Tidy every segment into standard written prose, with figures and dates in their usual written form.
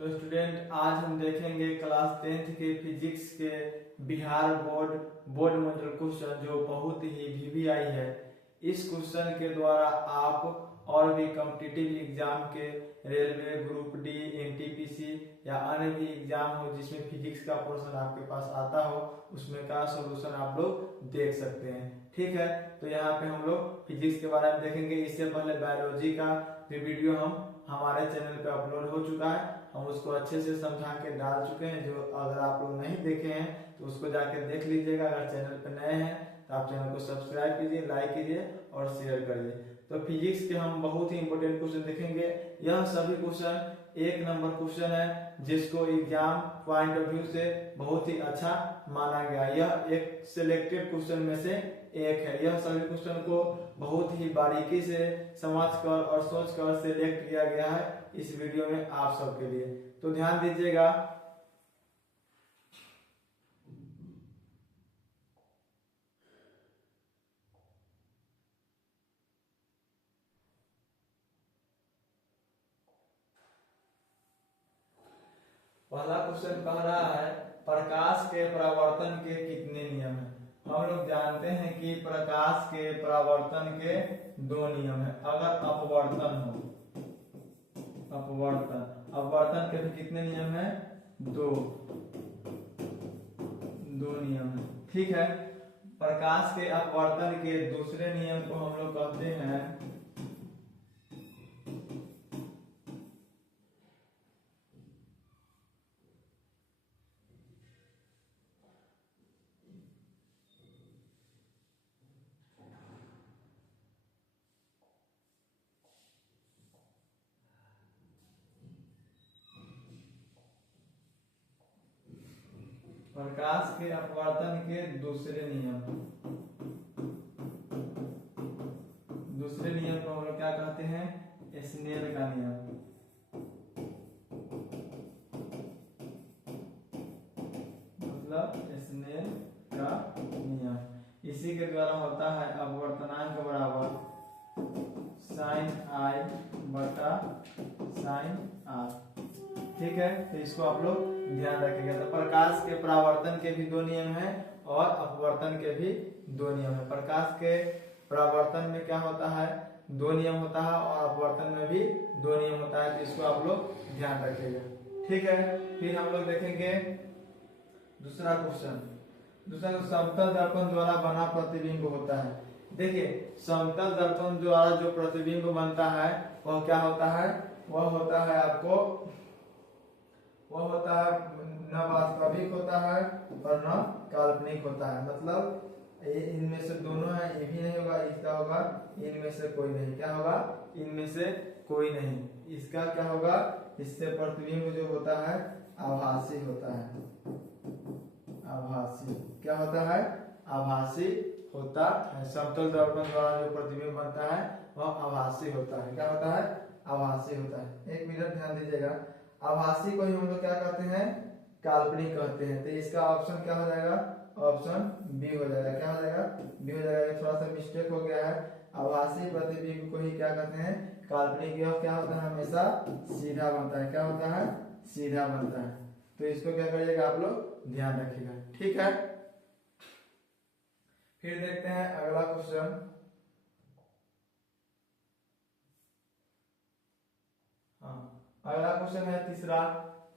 तो स्टूडेंट आज हम देखेंगे क्लास 10th के फिजिक्स के बिहार बोर्ड मॉडल क्वेश्चन जो बहुत ही वीवीआई है। इस क्वेश्चन के द्वारा आप और भी कॉम्पिटिटिव एग्जाम के रेलवे ग्रुप डी एनटीपीसी या अन्य भी एग्जाम हो जिसमें फिजिक्स का पोर्शन आपके पास आता हो उसमें का सॉल्यूशन आप लोग देख सकते हैं। ठीक है, तो यहाँ पे हम लोग फिजिक्स के बारे में देखेंगे। इससे पहले बायोलॉजी का भी वीडियो हमारे चैनल पे अपलोड हो चुका है, हम उसको अच्छे से समझा के डाल चुके हैं। जो अगर आप लोग नहीं देखे हैं तो उसको जाके देख लीजिएगा। अगर चैनल पे नए हैं तो आप चैनल को सब्सक्राइब कीजिए, लाइक कीजिए और शेयर करिए। तो फिजिक्स के हम बहुत ही इंपॉर्टेंट क्वेश्चन देखेंगे। यह सभी क्वेश्चन एक नंबर क्वेश्चन है जिसको एग्जाम पॉइंट ऑफ व्यू से बहुत ही अच्छा माना गया। यह एक सिलेक्टेड क्वेश्चन में से एक है। यह सभी क्वेश्चन को बहुत ही बारीकी से समझकर और सोचकर सिलेक्ट किया गया है इस वीडियो में आप सबके लिए। तो ध्यान दीजिएगा। पहला क्वेश्चन कह रहा है प्रकाश के परावर्तन के कितने नियम हैं। हम लोग जानते हैं कि प्रकाश के परावर्तन के दो नियम है। अगर अपवर्तन हो, अपवर्तन के भी कितने नियम है? दो नियम है। ठीक है, प्रकाश के अपवर्तन के दूसरे नियम को हम लोग कहते हैं प्रकाश के अपवर्तन के दूसरे नियम को हम लोग क्या कहते हैं? स्नेल का नियम। मतलब स्नेल का नियम। इसी के द्वारा होता है अपवर्तनांक बराबर साइन आई बटा साइन आर। ठीक है, तो इसको आप लोग ध्यान रखिएगा। तो प्रकाश के परावर्तन के भी दो नियम हैं और अपवर्तन के भी दो नियम है। प्रकाश के परावर्तन में क्या होता है? दो नियम होता है और अपवर्तन में भी दो नियम होता है। तो इसको आप लोग ध्यान रखिएगा। ठीक है, फिर हम लोग देखेंगे दूसरा क्वेश्चन। समतल दर्पण द्वारा बना प्रतिबिंब होता है। देखिए, समतल दर्पण द्वारा जो प्रतिबिंब बनता है वह क्या होता है? वह होता है न वास्तविक होता है और न काल्पनिक होता है। मतलब इनमें से दोनों है, ये भी नहीं होगा, इसका होगा, इनमें से कोई नहीं। क्या होगा? इनमें से कोई नहीं। इसका क्या होगा? इससे प्रतिबिंब जो होता है आभासी होता है। आभासी क्या होता है? आभासी होता है। समतल दर्पण द्वारा जो प्रतिबिंब बनता है वह आभासी होता है। क्या होता है? आभासी होता है। एक मिनट ध्यान दीजिएगा। आभासी को ही हम लोग क्या कहते हैं? काल्पनिक कहते हैं। तो इसका ऑप्शन क्या हो जाएगा? ऑप्शन बी हो जाएगा। क्या हो जाएगा? बी हो जाएगा। थोड़ा सा मिस्टेक हो गया है। आभासी प्रतिबिंब को ही क्या कहते हैं? काल्पनिक। यह क्या होता है? हमेशा सीधा बनता है। क्या होता है? सीधा बनता है। तो इसको क्या करिएगा आप लोग? ध्यान रखिएगा। ठीक है, फिर देखते हैं अगला क्वेश्चन। अगला क्वेश्चन है तीसरा।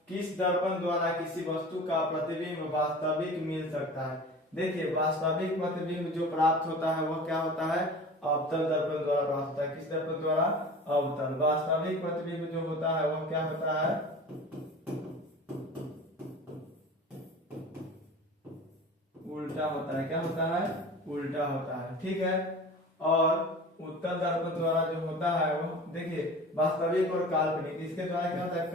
किस दर्पण द्वारा किसी वस्तु का प्रतिबिंब वास्तविक मिल सकता है? देखिए, वास्तविक प्रतिबिंब जो प्राप्त होता है वह क्या होता है? अवतल दर्पण द्वारा प्राप्त होता है। किस दर्पण द्वारा? अवतल। वास्तविक प्रतिबिंब जो होता है वह क्या होता है? उल्टा होता है। क्या होता है? उल्टा होता है। ठीक है, और उत्तल दर्पण द्वारा जो होता है वो देखिए वास्तविक और काल्पनिक, इसके द्वारा क्या होता है?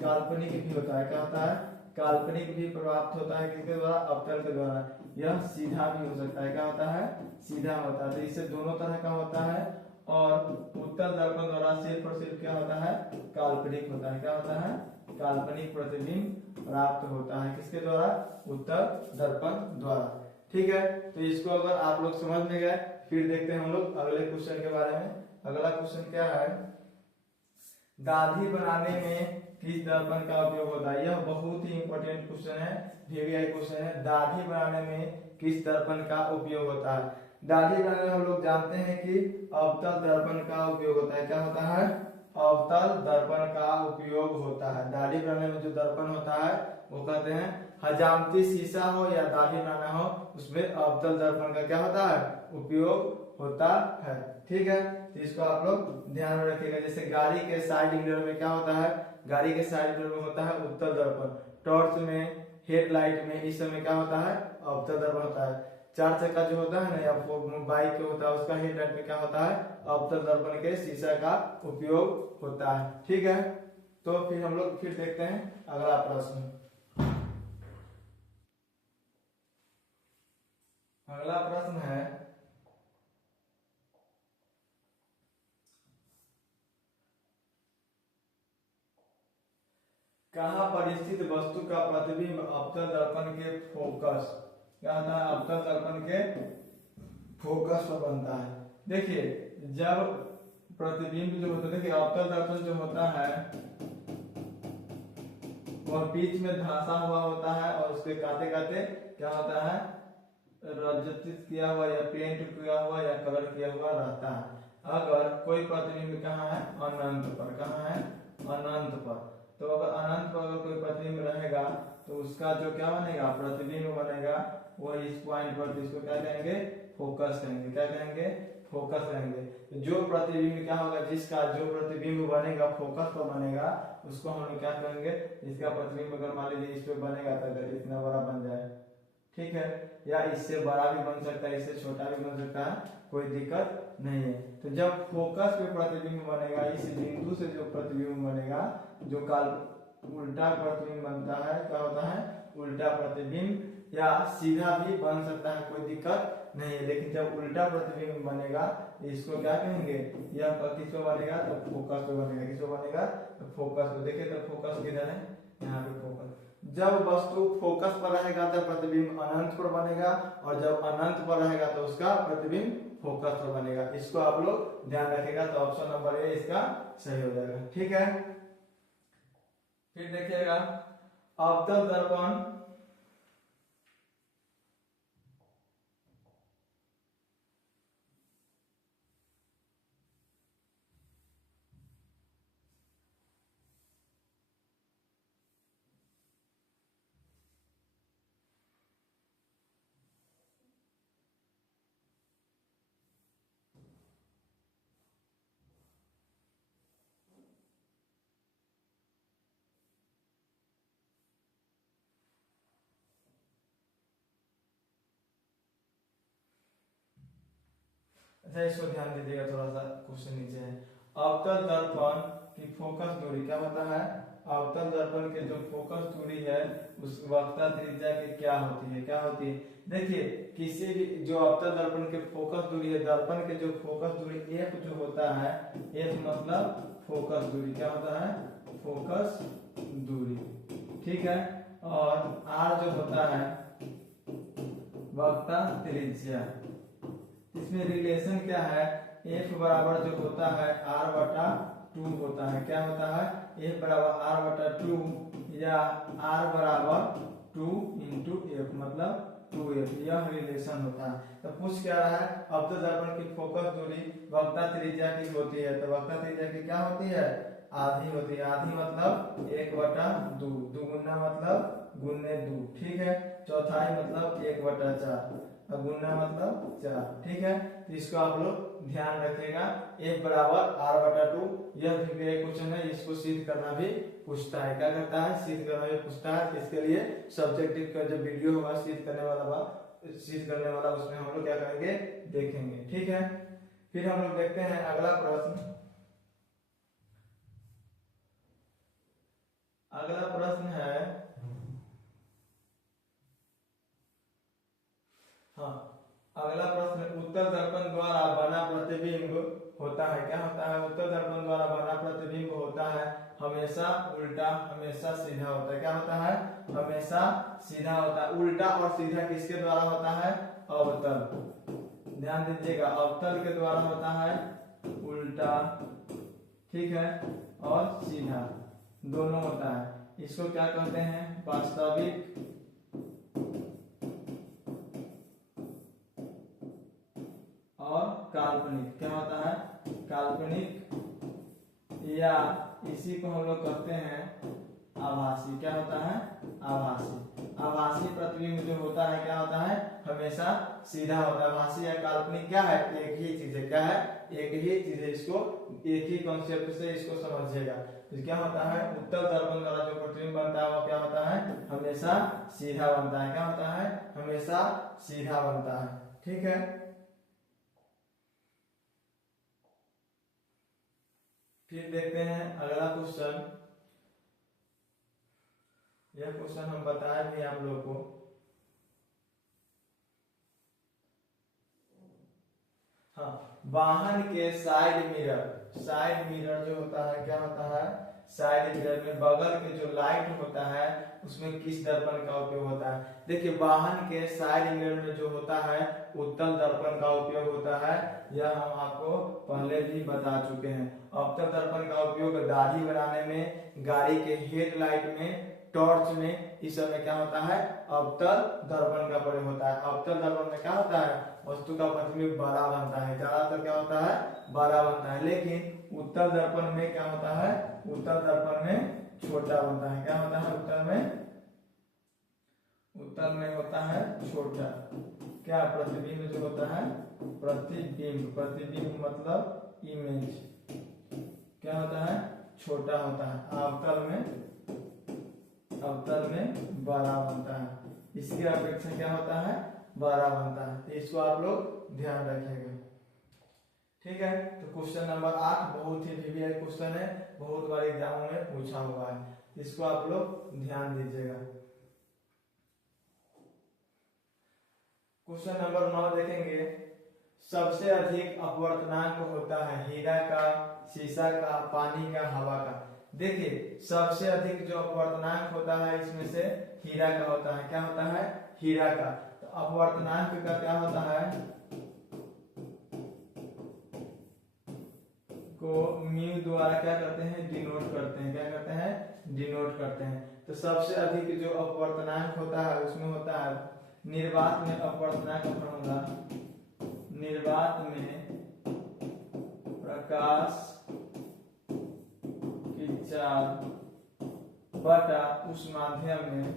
काल्पनिक भी होता है। क्या होता है? काल्पनिक भी प्राप्त होता है। किसके द्वारा? अवतल के द्वारा। यह सीधा भी हो सकता है। क्या होता है? सीधा होता है। तो इससे दोनों तरह का होता है। और उत्तल दर्पण द्वारा सिर्फ और सिर्फ क्या होता है? काल्पनिक होता है। क्या होता है? काल्पनिक प्रतिबिंब प्राप्त होता है। किसके द्वारा? उत्तल दर्पण द्वारा। ठीक है, तो इसको अगर आप लोग समझ में गए, फिर देखते हैं हम लोग अगले क्वेश्चन के बारे में। अगला क्वेश्चन क्या है? दाढ़ी बनाने में किस दर्पण का उपयोग होता है? यह बहुत ही इंपॉर्टेंट क्वेश्चन है, वीवीआई क्वेश्चन है। दाढ़ी बनाने में किस दर्पण का उपयोग होता है? दाढ़ी बनाने में हम लोग जानते हैं कि अवतल दर्पण का उपयोग होता है। क्या होता है? अवतल दर्पण का उपयोग होता है। दाढ़ी बनाने में जो दर्पण होता है वो कहते हैं हजामती शीशा हो या दाढ़ी बनाना हो, उसमें अवतल दर्पण का क्या होता है? उपयोग होता है। ठीक है, तो इसको आप लोग ध्यान में रखिएगा। जैसे गाड़ी के साइड मिरर में क्या होता है? गाड़ी के साइड मिरर में होता है उत्तल दर्पण। टॉर्च में, हेडलाइट में, इस समय क्या होता है? अवतल दर्पण होता है। चार चक्का जो होता है ना या बाइक जो होता है उसका हेडलाइट में क्या होता है? अवतल दर्पण के शीशा का उपयोग होता है। ठीक है, तो फिर हम लोग फिर देखते हैं अगला प्रश्न। अगला प्रश्न है, कहाँ पर स्थित वस्तु का प्रतिबिंब अवतल दर्पण के फोकस, क्या होता है? अवतल दर्पण के फोकस पर बनता है। देखिए, जब प्रतिबिंब जो होता है, देखिए अवतल दर्पण जो होता है वह बीच में धंसा हुआ होता है और उसके काटे काटे क्या होता है? रचित किया हुआ या पेंट किया हुआ या कलर किया हुआ रहता है। अगर कोई प्रतिबिंब कहाँ है? अनंत पर। कहाँ है? अनंत पर। तो अगर अनंत पर अगर कोई प्रतिबिंब रहेगा तो उसका जो क्या बनेगा? प्रतिबिंब बनेगा, वो इस पॉइंट पर, तो इसको क्या कहेंगे? फोकस कहेंगे। क्या कहेंगे? फोकस कहेंगे। तो जो प्रतिबिंब क्या होगा, जिसका जो प्रतिबिंब बनेगा फोकस पर बनेगा, उसको हम लोग क्या कहेंगे? इसका प्रतिबिंब अगर मान लीजिए इस पे बनेगा तो अगर इतना बड़ा बन जाए, ठीक है, या इससे बड़ा भी बन सकता है, इससे छोटा भी बन सकता है, कोई दिक्कत नहीं है। तो जब फोकस पे प्रतिबिंब बनेगा, इस बिंदु से जो प्रतिबिंब बनेगा, जो काल उल्टा प्रतिबिंब बनता है, क्या होता है? उल्टा प्रतिबिंब, या सीधा भी बन सकता है, कोई दिक्कत नहीं है। लेकिन जब उल्टा प्रतिबिंब बनेगा इसको क्या कहेंगे? यह किस पे बनेगा? तो फोकस पे बनेगा। किस पे बनेगा? तो फोकस पे। देखिए तो फोकस किधर है? यहाँ पे फोकस। जब वस्तु फोकस पर रहेगा तो प्रतिबिंब अनंत पर बनेगा, और जब अनंत पर रहेगा तो उसका प्रतिबिंब फोकस पर बनेगा। इसको आप लोग ध्यान रखिएगा, तो ऑप्शन नंबर ए इसका सही हो जाएगा। ठीक है, फिर देखिएगा अवतल दर्पण अच्छा, इसको ध्यान दीजिएगा, थोड़ा सा क्वेश्चन नीचे है। अवतल दर्पण की फोकस दूरी क्या होता है? अवतल दर्पण के जो फोकस दूरी है उस वक्रता त्रिज्या की क्या होती है? क्या होती है? देखिए, किसी भी जो अवतल दर्पण के फोकस दूरी है, दर्पण के जो फोकस दूरी एफ जो होता है, एफ मतलब फोकस दूरी, क्या होता है? फोकस दूरी। ठीक है, और आर जो होता है वक्रता त्रिज्या। इसमें रिलेशन क्या है? F बराबर जो होता है R/2 होता है। क्या होता है? F बराबर R/2 या R बराबर 2 × F, मतलब 2F, यह रिलेशन होता है। तो पूछ क्या रहा है? अवतल दर्पण की फोकस दूरी वक्रता त्रिज्या की होती है, तो वक्रता त्रिज्या की क्या होती है? आधी होती है। आधी मतलब 1/2, दुगुना मतलब गुने 2, ठीक है, चौथाई मतलब 1/4, गुना मतलब 4। ठीक है, तो इसको आप लोग ध्यान रखिएगा। F बराबर R/2, यह भी क्वेश्चन है, इसको सिद्ध करना भी पूछता है। क्या करता है? सिद्ध करना भी पूछता है। इसके लिए सब्जेक्टिव का जो वीडियो होगा सिद्ध करने वाला उसमें हम लोग क्या करेंगे? देखेंगे। ठीक है, फिर हम लोग देखते हैं अगला प्रश्न। अगला प्रश्न है, हाँ, अगला प्रश्न, उत्तल दर्पण द्वारा बना प्रतिबिंब होता है। क्या होता है? उत्तल दर्पण द्वारा बना प्रतिबिंब होता है हमेशा उल्टा, हमेशा सीधा होता है। क्या होता है? हमेशा सीधा होता है। उल्टा और सीधा किसके द्वारा होता है? अवतल। ध्यान दीजिएगा, अवतल के द्वारा होता है उल्टा, ठीक है, और सीधा दोनों होता है। इसको क्या कहते हैं? वास्तविक और काल्पनिक। क्या होता है? काल्पनिक, या इसी को हम लोग कहते हैं आभासी। क्या होता है? आभासी। आभासी प्रतिबिंब जो होता है क्या होता है? हमेशा सीधा होता है। आभासी या काल्पनिक क्या है? एक ही चीज है। क्या है? एक ही चीज है। इसको एक ही कॉन्सेप्ट से इसको समझिएगा। तो क्या होता है? उत्तल दर्पण वाला जो प्रतिबिंब बनता है वो क्या होता है? हमेशा सीधा बनता है। क्या होता है? हमेशा सीधा बनता है। ठीक है, फिर देखते हैं अगला क्वेश्चन। यह क्वेश्चन हम बताए भी आप लोगों को। हाँ, वाहन के साइड मिरर। साइड मिरर जो होता है क्या होता है? साइड मिरर में बगल के जो लाइट होता है उसमें किस दर्पण का उपयोग होता है? देखिए, वाहन के साइड मिरर में जो होता है उत्तल दर्पण का उपयोग होता है। यह हम आपको पहले भी बता चुके हैं। अवतल दर्पण का उपयोग दाढ़ी बनाने में, गाड़ी के हेडलाइट में, टॉर्च में, इस सब में क्या होता है? अवतल दर्पण का प्रयोग होता है। अवतल दर्पण में क्या होता है? वस्तु का प्रतिबिंब बड़ा बनता है। ज्यादातर क्या होता है? बड़ा बनता है। लेकिन उत्तल दर्पण में क्या होता है? उत्तल दर्पण में छोटा बनता है। क्या होता है? उत्तल में होता है छोटा। क्या? प्रतिबिंब जो होता है, प्रतिबिंब, प्रतिबिंब मतलब इमेज, क्या होता है? छोटा होता है। अवतल में बड़ा बनता है। इसके अपेक्षा क्या होता है? बड़ा बनता है। तो इसको आप लोग ध्यान रखिएगा। ठीक है, तो क्वेश्चन नंबर 8 बहुत ही वीवीआई क्वेश्चन है, बहुत बार एग्जामों में पूछा हुआ है। इसको आप लोग ध्यान दीजिएगा। क्वेश्चन नंबर 9 देखेंगे। सबसे अधिक अपवर्तनांक होता है हीरा का, शीशा का, पानी का, हवा का। देखिए, सबसे अधिक जो अपवर्तनांक होता है इसमें से हीरा का होता है। क्या होता है? हीरा का। तो अपवर्तनांक का क्या होता है? को म्यू द्वारा क्या करते हैं? डिनोट करते हैं। क्या करते हैं? डिनोट करते हैं। तो सबसे अधिक जो अपवर्तनांक होता है उसमें होता है निर्वात में अपवर्तनांक होगा, निर्वात में प्रकाश की चाल बटा उस माध्यम में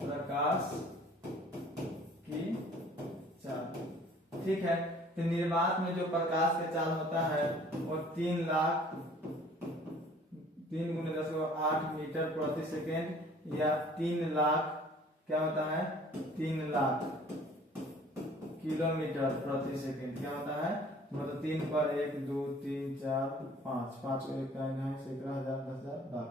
प्रकाश की चाल। ठीक है, तो निर्वात में जो प्रकाश का चाल होता है वो 3 लाख 3 × 10⁸ मीटर प्रति सेकेंड, या 3 लाख क्या होता है? 3 लाख किलोमीटर प्रति सेकेंड। क्या होता है? मतलब 3 पर 1 2 3 4 5 5 1 सैकड़ा, हजार, 10,000, लाख,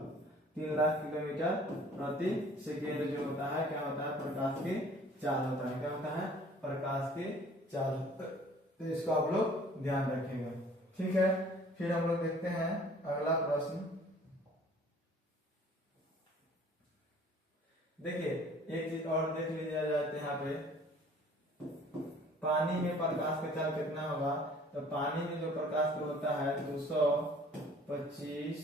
3 लाख किलोमीटर प्रति सेकेंड जो होता है क्या होता है? प्रकाश की चाल होता है। क्या होता है? प्रकाश की चाल। तो इसको आप लोग ध्यान रखेंगे। ठीक है, फिर हम लोग देखते हैं अगला प्रश्न। देखिए, एक चीज और देख लीजिए जाते यहाँ पे, पानी में प्रकाश का चाल कितना होगा? तो पानी में जो प्रकाश का होता है 225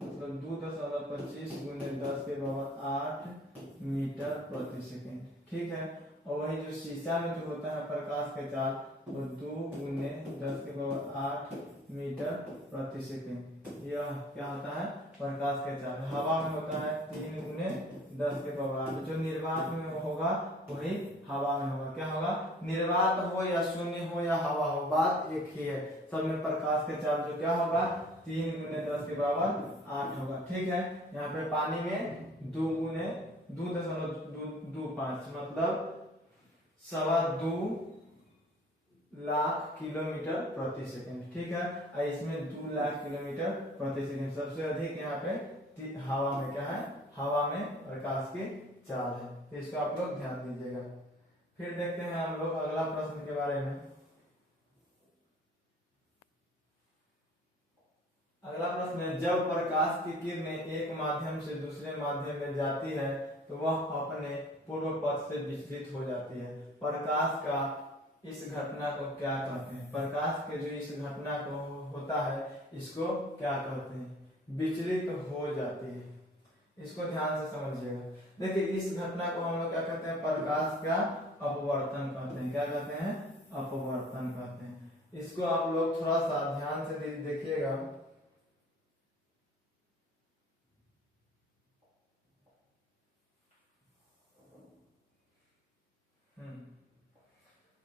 मतलब 2.25 × 10⁸ मीटर प्रति सेकेंड। ठीक है, और वही जो शीशा में जो होता है प्रकाश का चाल वो 2 × 10⁸ मीटर प्रति सेकेंड। यह क्या होता है? प्रकाश का चाल। हवा में होता है 3 × 10⁸। जो निर्वात में होगा वही हवा में होगा। क्या होगा? निर्वात हो या शून्य हो या हवा हो, बात एक ही है। सब में प्रकाश का चाल जो क्या होगा? 3 × 10⁸ होगा। ठीक है, यहाँ पे पानी में 2 × 2.25 मतलब 2.25 लाख किलोमीटर प्रति सेकेंड। ठीक है, और इसमें 2 लाख किलोमीटर प्रति सेकेंड। सबसे अधिक यहाँ पे हवा में क्या है? हवा में प्रकाश की चाल है। तो इसको आप लोग ध्यान दीजिएगा। फिर देखते हैं हम लोग अगला प्रश्न के बारे में। अगला प्रश्न है, जब प्रकाश की किरणें एक माध्यम से दूसरे माध्यम में जाती है तो वह अपने पूर्व पथ से विचलित हो जाती है। प्रकाश का इस घटना को क्या कहते हैं? प्रकाश के जो इस घटना को होता है इसको क्या कहते हैं? विचलित हो जाती है। इसको ध्यान से समझिएगा। देखिए, इस घटना को हम लोग क्या कहते हैं? प्रकाश का अपवर्तन कहते हैं। क्या कहते हैं? अपवर्तन कहते हैं। इसको आप लोग थोड़ा सा ध्यान से देखिएगा।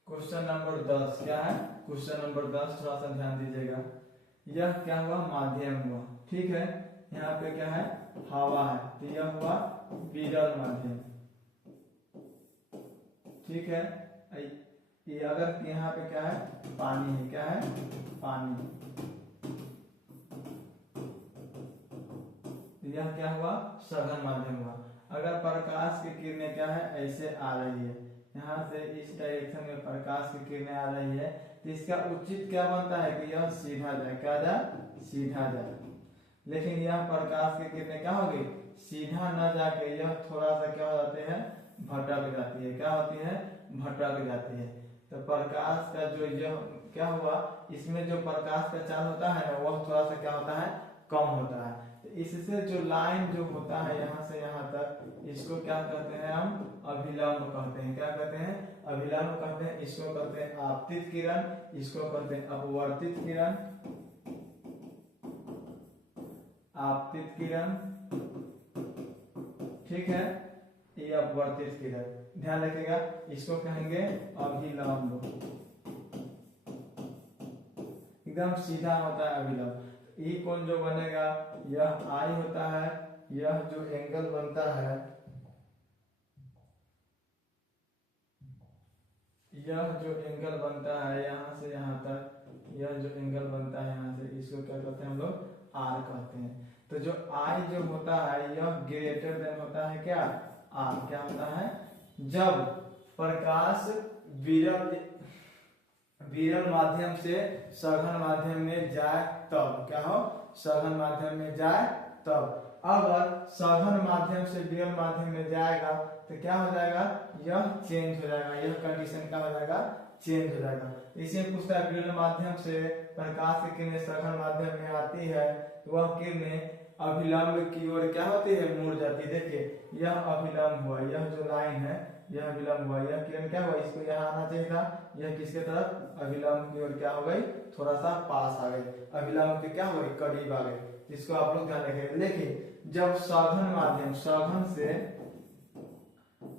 क्वेश्चन नंबर 10 क्या है? क्वेश्चन नंबर 10 थोड़ा सा ध्यान दीजिएगा। यह क्या हुआ? माध्यम हुआ, ठीक है। यहाँ पे क्या है? हवा है, तो यह हुआ विरल माध्यम, ठीक है। ये अगर यहाँ पे क्या है? पानी है, क्या है? पानी। यह क्या हुआ? सघन माध्यम हुआ। अगर प्रकाश की किरणें क्या है? ऐसे आ रही है, यहाँ से इस डायरेक्शन में प्रकाश की किरणें आ रही है, तो इसका उचित क्या बनता है कि यह सीधा जाए। क्या जाए? सीधा जाए। लेकिन यह प्रकाश की किरणें क्या होगी? सीधा न जाके यह थोड़ा सा क्या हो जाते हैं? भटक जाती है। क्या होती है? भटक जाती है। तो प्रकाश का जो यह क्या हुआ, इसमें जो प्रकाश का चाल होता है ना, वह थोड़ा सा क्या होता है? कम होता है। तो इससे जो लाइन जो होता है यहाँ से यहाँ तक, इसको क्या कहते हैं? हम अभिलंब कहते हैं। क्या कहते हैं? अभिलंब कहते हैं। इसको कहते हैं आपतित किरण, इसको कहते हैं अपवर्तित किरण, आपतित किरण, ठीक है। ये अपवर्तित किरण, ध्यान रखिएगा। इसको कहेंगे अभिलंब, एकदम सीधा होता है अभिलंब। ई कोण जो बनेगा, यह आई होता है। यह जो एंगल बनता है, यह जो एंगल बनता है यहाँ से यहाँ तक, यह जो एंगल बनता है यहाँ से, इसको क्या कहते हैं हम लोग? आर कहते हैं। तो जो आई जो होता है यह ग्रेटर देन होता है क्या? आर। क्या होता है? जब प्रकाश विरल माध्यम से सघन माध्यम में जाए तब क्या हो? सघन माध्यम में जाए तब। अगर सघन माध्यम से विरल माध्यम में जाएगा तो क्या हो जाएगा? यह चेंज हो जाएगा। यह कंडीशन क्या हो जाएगा? चेंज हो जाएगा। इसे पूछता है, विरल माध्यम से प्रकाश की किरणें सघन माध्यम में आती है तो वह किरणें अभिलंब की ओर क्या होती है? मुड़ जाती है। देखिए, यह अभिलंब हुआ, यह जो लाइन है यह अभिलंब हुआ, यह किरण क्या हुआ? इसको यहाँ आना चाहिए था, यह किसके तरफ? अभिलंब की ओर क्या हो गई? थोड़ा सा पास आ गई, अभिलंब के क्या हो गई? करीब आ गई। इसको आप लोग ध्यान रखेंगे। लेकिन जब सघन माध्यम,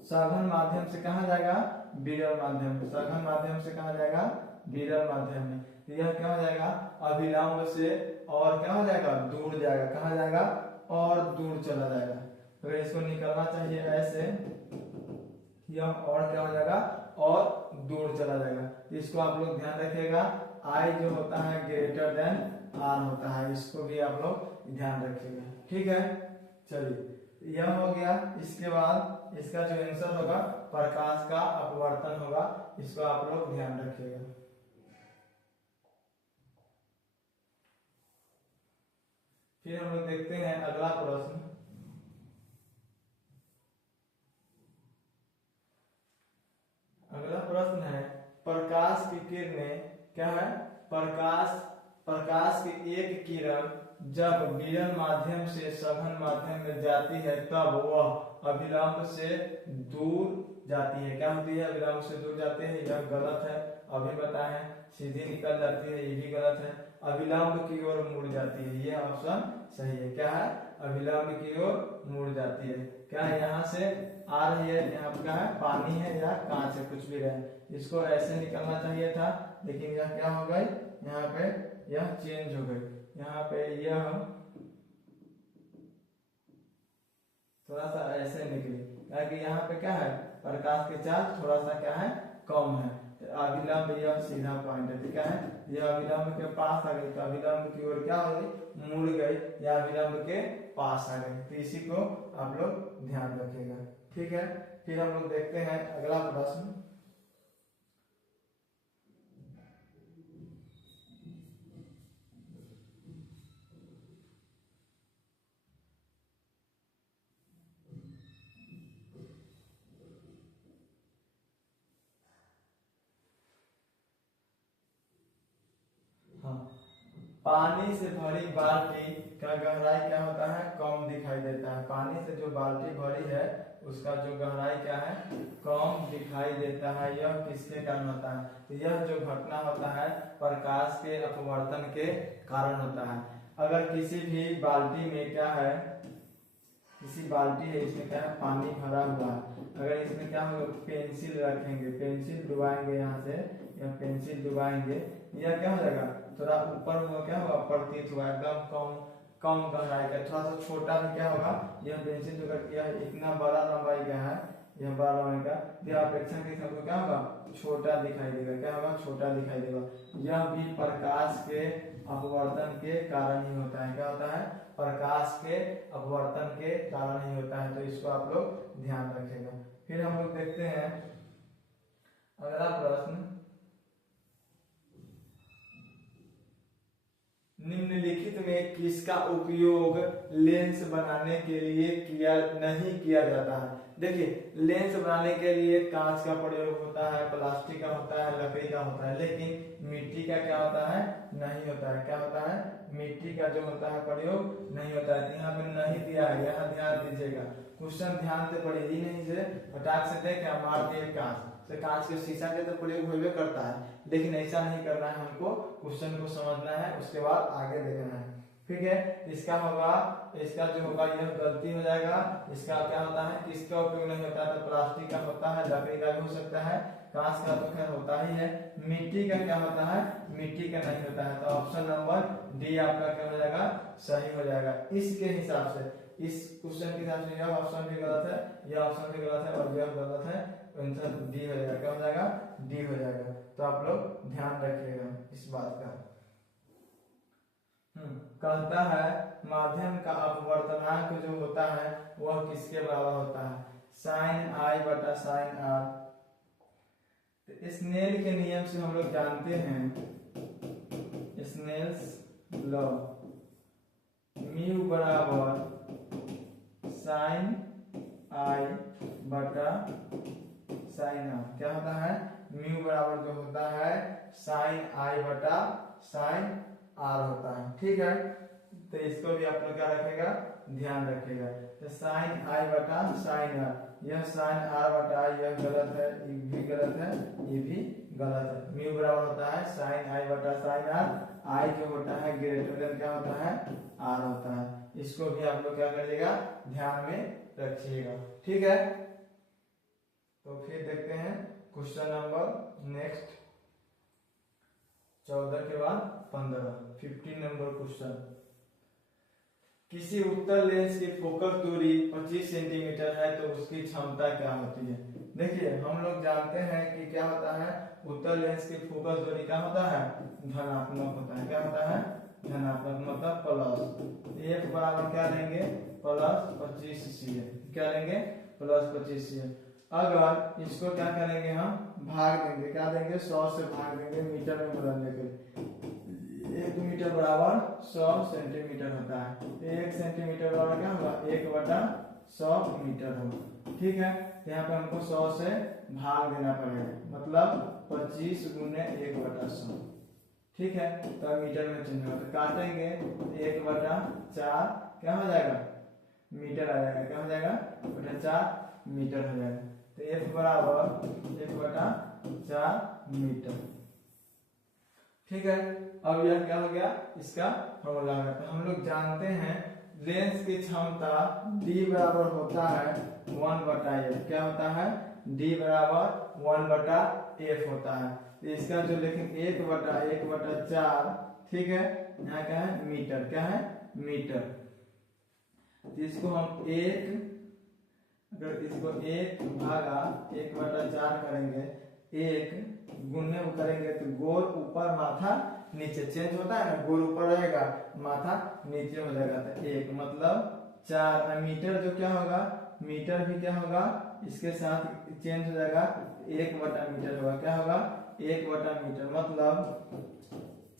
सघन माध्यम से कहा जाएगा? विरल माध्यम। सघन माध्यम से कहा जाएगा? विरल माध्यम में। तो यह क्या हो जाएगा? अभिलंब से और क्या हो जाएगा? दूर जाएगा। कहा जाएगा? और दूर चला जाएगा। तो इसको निकलना चाहिए ऐसे, यह और क्या हो जाएगा? और दूर चला जाएगा। इसको आप लोग ध्यान रखिएगा। आई जो होता है ग्रेटर देन आर होता है, इसको भी आप लोग ध्यान रखिएगा, ठीक है। चलिए, यह हो गया। इसके बाद इसका जो आंसर होगा प्रकाश का अपवर्तन होगा, इसको आप लोग ध्यान रखिएगा। फिर हम लोग देखते हैं अगला प्रश्न। अगला प्रश्न है, प्रकाश की किरणें क्या है? प्रकाश की एक किरण जब विरल माध्यम से सघन माध्यम में जाती है तब वह अभिलंब से दूर जाती है। क्या होती है? अभिलंब से दूर जाती है। यह गलत है, अभी बताएं। सीधी निकल जाती है, ये भी गलत है। अभिलंब की ओर मुड़ जाती है, यह ऑप्शन सही है। क्या है? अभिलंब की ओर मुड़ जाती है। क्या है? यहाँ से आ रही है, यहाँ पे क्या है? पानी है या कांच है, कुछ भी रहे। इसको ऐसे निकलना चाहिए था, लेकिन यह क्या हो गई? यहाँ पे यह चेंज हो गई। यहाँ पे यह थोड़ा सा ऐसे निकली, क्योंकि यहाँ पे क्या है? प्रकाश के चार्ज थोड़ा सा क्या है? कम है। तो अभिलंब यह सीधा पॉइंट है, क्या है? यह अभिलंब के पास आ गई, तो अभिलंब की ओर क्या हो गई? मुड़ गई, या अभिलंब के पास आ गई। तो इसी को आप लोग ध्यान रखिएगा, ठीक है। फिर हम लोग देखते हैं अगला प्रश्न। पानी से भरी बाल्टी का गहराई क्या होता है, कम दिखाई देता है। पानी से जो बाल्टी भरी है उसका जो गहराई क्या है, कम दिखाई देता है। यह किसके कारण होता है, तो यह जो घटना होता है प्रकाश के अपवर्तन के कारण होता है। अगर किसी भी बाल्टी में क्या है, किसी बाल्टी है इसमें क्या है, पानी भरा हुआ है, अगर इसमें क्या होगा, पेंसिल रखेंगे, पेंसिल डुबाएंगे, यहाँ से या पेंसिल डुबाएंगे, यह क्या हो जाएगा, थोड़ा ऊपर में क्या होगा, प्रतीत हुआ एकदम कम कम गहराई का, थोड़ा सा छोटा भी क्या होगा, यह पेंसिल जो करके यह इतना बड़ा लंबाई का है, यह बड़ा लंबाई का, यह अपेक्षा के सबको क्या होगा, छोटा दिखाई देगा, क्या होगा, छोटा दिखाई देगा। यह भी प्रकाश के अपवर्तन के कारण ही होता है। क्या होता है, प्रकाश के अपवर्तन के कारण ही होता है। तो इसको आप लोग ध्यान रखिएगा। फिर हम लोग देखते हैं अगला प्रश्न, निम्नलिखित में किसका उपयोग लेंस बनाने के लिए नहीं किया जाता है। देखिए, लेंस बनाने के लिए कांच का प्रयोग होता है, प्लास्टिक का होता है, लकड़ी का होता है, लेकिन मिट्टी का क्या होता है, नहीं होता है। क्या होता है, मिट्टी का जो होता है प्रयोग नहीं होता है। यहाँ पे नहीं दिया है, यहाँ ध्यान दीजिएगा, क्वेश्चन ध्यान से पढ़िए, ही नहीं से फटाक से देख मार दिए कांच से, कांच के शीशा के तो प्रयोग होबे करता है, लेकिन ऐसा नहीं करना है, हमको क्वेश्चन को समझना है, उसके बाद आगे देखना है। ठीक है, इसका होगा, इसका जो होगा यह गलती हो जाएगा। इसका क्या होता है, किसका उपयोग नहीं होता है, तो प्लास्टिक का होता है, लकड़ी का भी हो सकता है, कांच का तो खैर होता ही है। मिट्टी का क्या होता है, मिट्टी का नहीं होता है। तो ऑप्शन नंबर डी आपका क्या हो जाएगा, सही हो जाएगा। इसके हिसाब से, इस क्वेश्चन के हिसाब से यह ऑप्शन भी गलत है, यह ऑप्शन भी गलत है और यह गलत है, आंसर डी हो जाएगा। क्या हो जाएगा, डी हो जाएगा। तो आप लोग ध्यान रखिएगा इस बात का। कहता है माध्यम का अपवर्तनांक जो होता है वह किसके बराबर होता है, साइन आई बटा साइन आर। तो स्नेल के नियम से हम लोग जानते हैं, स्नेल्स लॉ, म्यू बराबर साइन आई बटा साइन आर। क्या होता है, म्यू बराबर जो होता है साइन आई बटा साइन आर होता है। ठीक है, तो इसको भी आप लोग क्या रखेगा, ध्यान रखेगा। तो साइन आई बटा साइन आर, यह साइन आर बटा आई, यह गलत है, ये भी गलत है, ये भी गलत है। म्यू बराबर होता है साइन आई बटा साइन आर, आई जो होता है ग्रेटर देन क्या होता है, आर होता है। इसको भी आप लोग क्या करिएगा, ध्यान में रखिएगा। ठीक है, तो फिर देखते हैं क्वेश्चन नंबर नेक्स्ट 14 के बाद 15 नंबर क्वेश्चन। किसी उत्तल लेंस की फोकस दूरी 25 सेंटीमीटर है तो उसकी क्षमता क्या होती है। देखिए, हम लोग जानते हैं कि क्या होता है, उत्तल लेंस की फोकस दूरी क्या होता है, धनात्मक होता है। क्या होता है, धनात्मक, मतलब प्लस। एक बराबर क्या लेंगे, प्लस 25 cm। क्या लेंगे, प्लस 25 cm। अगर इसको क्या करेंगे, हम भाग देंगे, क्या देंगे, 100 से भाग देंगे, मीटर में बदलने के। 1 मीटर बराबर 100 सेंटीमीटर होता है। 1 सेंटीमीटर बराबर क्या होगा, 1/100 मीटर होगा। ठीक है, यहाँ पे हमको 100 से भाग देना पड़ेगा, मतलब 25 गुने 1/100। ठीक है, तो मीटर में चेंज होगा, तो काटेंगे 1/4 क्या हो जाएगा, मीटर आ जाएगा। क्या हो जाएगा, 4 मीटर हो जाएगा। तो F बराबर 1/4 मीटर। ठीक है, अब यह क्या हो गया, इसका फॉर्मूला है। तो हम लोग जानते हैं लेंस की क्षमता D बराबर होता है 1/F। क्या होता है, D बराबर 1/F होता है। तो इसका जो लेकिन 1/4, ठीक है, यहाँ क्या है, मीटर। क्या है, मीटर। तो इसको हम अगर इसको 1 भागा 1/4 करेंगे, 1 गुने करेंगे तो गोल ऊपर माथा नीचे चेंज होता है ना, गोल ऊपर रहेगा माथा नीचे हो जाएगा। तो 1 मतलब 4, मीटर जो क्या होगा, मीटर भी क्या होगा, इसके साथ चेंज हो जाएगा, 1/मीटर होगा। क्या होगा, 1/मीटर, मतलब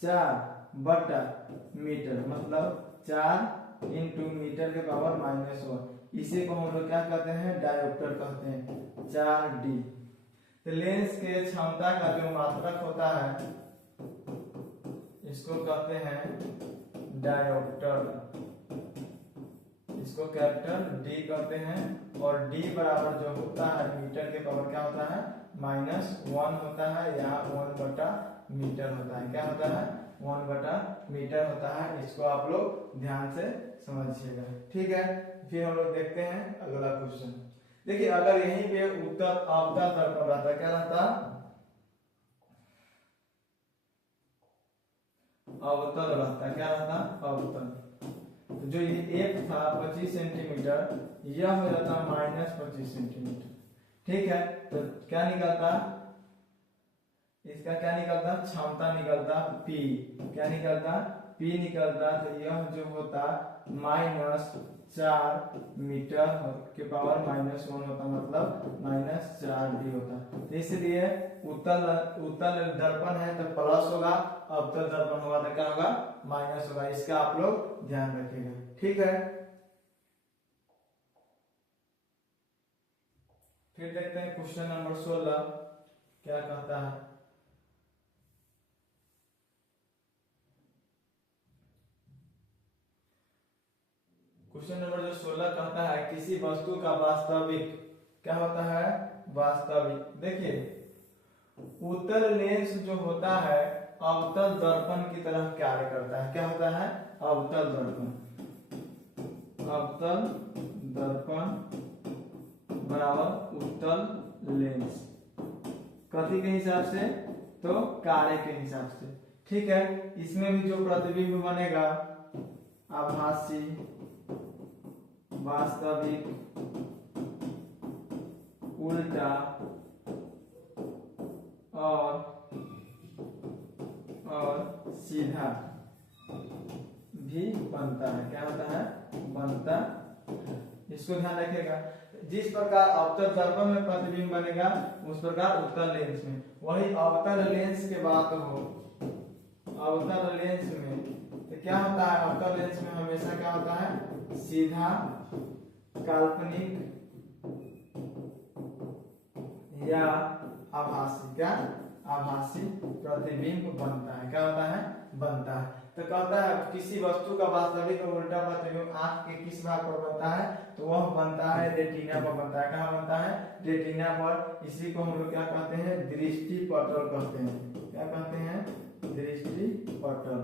4/मीटर, मतलब 4 इंटू मीटर के पावर -1। इसी को हम लोग क्या कहते हैं, डायोप्टर कहते हैं, 4D। तो लेंस के क्षमता का जो मात्रक होता है इसको कहते हैं डायोप्टर, इसको कैपिटल डी कहते हैं। और डी बराबर जो होता है मीटर के पावर क्या होता है -1 होता है, यहाँ 1/मीटर होता है। क्या होता है 1/मीटर होता है। इसको आप लोग ध्यान से समझिएगा, ठीक है। फिर हम लोग देखते हैं अगला क्वेश्चन। देखिए अगर यहीं पे उत्तर अवतल दर्पण रहता, क्या रहता अवतल रहता, क्या रहता अवतल। तो जो ये एक था 25 सेंटीमीटर, यह हो जाता -25 सेंटीमीटर, ठीक है। तो क्या निकलता इसका, क्या निकलता क्षमता निकलता P, क्या निकलता P निकलता। तो यह जो होता -4 मीटर के पावर -1 होता, मतलब -4D होता। तो इसलिए उत्तल दर्पण है तो प्लस होगा, अवतल दर्पण होगा तो क्या होगा माइनस होगा। इसका आप लोग ध्यान रखिएगा, ठीक है। फिर देखते हैं क्वेश्चन नंबर 16 क्या कहता है। क्वेश्चन नंबर जो 16 कहता है किसी वस्तु का वास्तविक, क्या होता है वास्तविक। देखिए उत्तल लेंस जो होता है अवतल दर्पण की तरह कार्य करता है। क्या होता है अवतल दर्पण, अवतल दर्पण बराबर उत्तल लेंस, कथी के हिसाब से तो कार्य के हिसाब से, ठीक है। इसमें भी जो प्रतिबिंब बनेगा आभासी, वास्तविक, उल्टा और सीधा भी बनता है। क्या होता है बनता, इसको ध्यान रखिएगा। जिस प्रकार अवतल दर्पण में प्रतिबिंब बनेगा उस प्रकार उत्तल लेंस में, वही अवतल लेंस के बात हो, अवतल लेंस में तो क्या होता है अवतल लेंस में हमेशा क्या होता है सीधा, काल्पनिक या आभासी, क्या आभासी प्रतिबिंब बनता है। क्या होता है बनता है। तो कहता है किसी वस्तु का वास्तविक और उल्टा प्रतिबिंब आंख के किस भाग पर बनता है, तो वह बनता है रेटिना पर बनता है। कहाँ बनता है रेटिना पर। इसी को हम लोग क्या कहते हैं दृष्टि पटल कहते हैं। क्या कहते हैं दृष्टि पटल,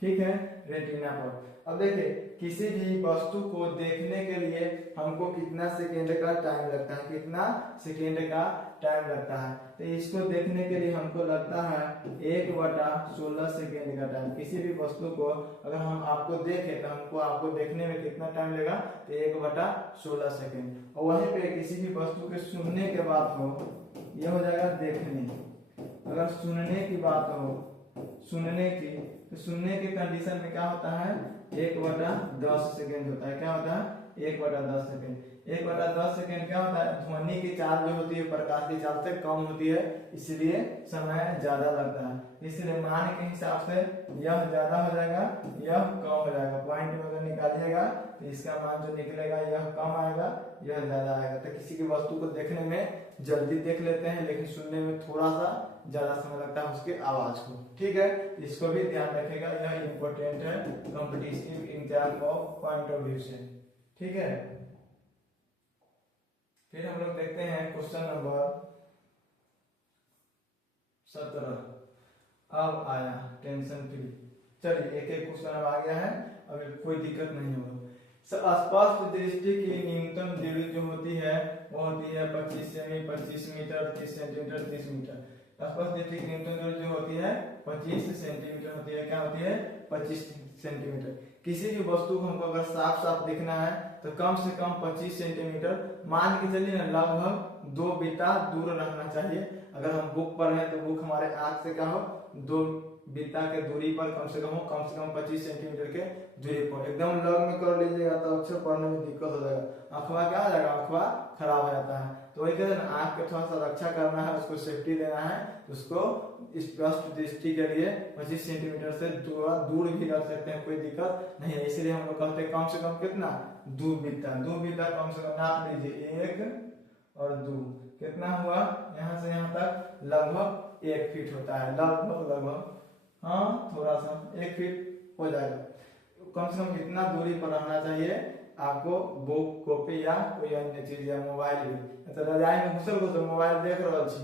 ठीक है रेटिना पर। अब देखिए किसी भी वस्तु को देखने के लिए हमको कितना सेकेंड का टाइम लगता है, कितना सेकेंड का टाइम लगता है। तो इसको देखने के लिए हमको लगता है 1/16 सेकेंड का टाइम। किसी भी वस्तु को अगर हम आपको देखें तो हमको आपको देखने में कितना टाइम लगेगा तो 1/16 सेकेंड। और वहीं पे किसी भी वस्तु के सुनने के बात हो, यह हो जाएगा देखने। अगर सुनने की बात हो, सुनने की, तो सुनने के कंडीशन में क्या होता है 1/10 सेकेंड होता है। क्या होता है 1/10 सेकेंड। 1/10 सेकेंड क्या होता है ध्वनि की चाल जो होती है प्रकाश की चाल से कम होती है, इसलिए समय ज्यादा लगता है। इसलिए मान के हिसाब से यह ज्यादा हो जाएगा, यह कम हो जाएगा। पॉइंट में अगर निकालिएगा तो इसका मान जो निकलेगा यह कम आएगा, यह ज्यादा आएगा। तो किसी की वस्तु को देखने में जल्दी देख लेते हैं लेकिन सुनने में थोड़ा सा ज्यादा समय लगता है उसके आवाज को, ठीक है। इसको भी ध्यान रखेगा, यह इंपॉर्टेंट है competitive exam of point of view से, ठीक है। फिर हम लोग देखते हैं क्वेश्चन नंबर 17। अब आया टेंशन फ्री। चलिए एक एक क्वेश्चन अब आ गया है, अभी कोई दिक्कत नहीं होगा। स्पष्ट दृष्टि की न्यूनतम दूरी जो होती है वो होती है 25 सेमी, 25 मीटर, 30 सेंटीमीटर, 30 मीटर। स्पष्ट दृष्टि की न्यूनतम दूरी जो होती है 25 सेंटीमीटर होती है। क्या होती है 25 सेंटीमीटर। किसी भी वस्तु को हमको अगर साफ साफ दिखना है तो कम से कम 25 सेंटीमीटर मान के चलिए ना, लगभग 2 बिता दूर रहना चाहिए। अगर हम बुक पढ़ रहे हैं तो बुक हमारे आंख से क्या हो 2 बिता के दूरी पर कम से कम 25 सेंटीमीटर के दूरी पर। एकदम लग में कर लीजिएगा तो अक्षर पढ़ने में दिक्कत हो जाएगा, अखबार क्या हो जाएगा अखबार खराब हो जाता है। तो वही कहते हैं ना आंख के थोड़ा सा रक्षा करना है, उसको सेफ्टी देना है, उसको स्पष्ट दृष्टि के लिए 25 सेंटीमीटर से थोड़ा दूर भी रख सकते हैं, कोई दिक्कत नहीं है। इसीलिए हम लोग कहते हैं कम से कम कितना 2 बिता, 2 बिता कम से कम नाप लीजिए 1 और 2 कितना हुआ यहाँ से यहाँ तक लगभग 1 फीट होता है। लगभग हाँ थोड़ा सा 1 फीट हो जाएगा। कम से कम इतना दूरी पर रहना चाहिए आपको, बुक कॉपी या कोई अन्य चीज या मोबाइल भी। तो रजाई में घुसल को तो मोबाइल देख रहा छी,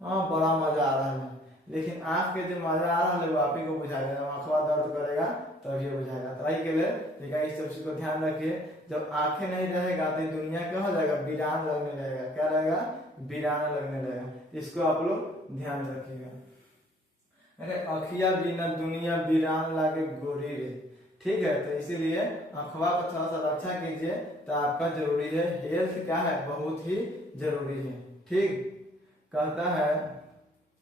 हाँ बड़ा मजा आ रहा है, लेकिन आँख के जो मजा आ रहा है वो आप ही को बुझाएगा, जब आंखवा दर्द करेगा तभी बुझाएगा। तो आई के लिए ठीक है, इस सब चीज को ध्यान रखिए। जब आंखें नहीं रहेगा तो दुनिया क्या हो जाएगा, वीरान लगने लगेगा। क्या रहेगा, वीराना लगने लगेगा। इसको आप लोग ध्यान रखिएगा। अरे अखिया बिना दुनिया वीरान लागे गोरी रे, ठीक है। तो इसीलिए अखवा का थोड़ा सा रक्षा कीजिए, तो आपका जरूरी है। हेल्थ क्या है, बहुत ही जरूरी है, ठीक। कहता है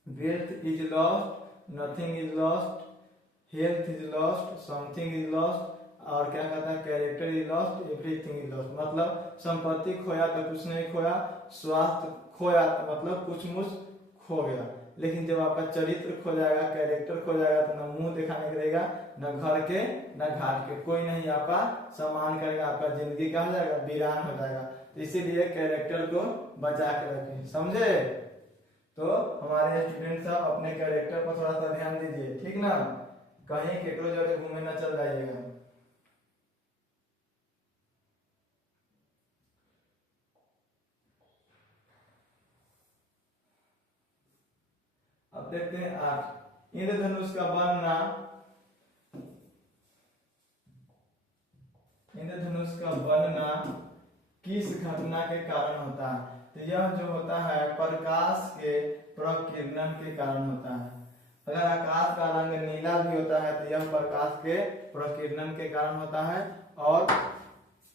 wealth is lost, nothing is lost, health is lost, something is lost, और क्या कहता है character is lost, everything is lost. मतलब संपत्ति खोया तो कुछ नहीं खोया, स्वास्थ्य खोया तो मतलब कुछ मुछ खो गया। लेकिन जब आपका चरित्र खो जाएगा, कैरेक्टर खो जाएगा, तो ना मुंह दिखाने के रहेगा, न घर के न घाट के, कोई नहीं आपका सम्मान करेगा, आपका जिंदगी क्या हो जाएगा, वीरान हो जाएगा। तो इसीलिए कैरेक्टर को बचा के रखें, समझे। तो हमारे स्टूडेंट सब अपने कैरेक्टर पर थोड़ा सा ध्यान दीजिए, ठीक ना। कहीं केकरो जगह घूमे ना चल जाइएगा। अब देखते हैं 8, इंद्रधनुष का बनना, इंद्रधनुष का बनना किस घटना के कारण होता है। तो यह जो होता है प्रकाश के प्रकिरणन के कारण होता है। अगर आकाश का रंग नीला भी होता है तो यह प्रकाश के प्रकिरणन के कारण होता है। और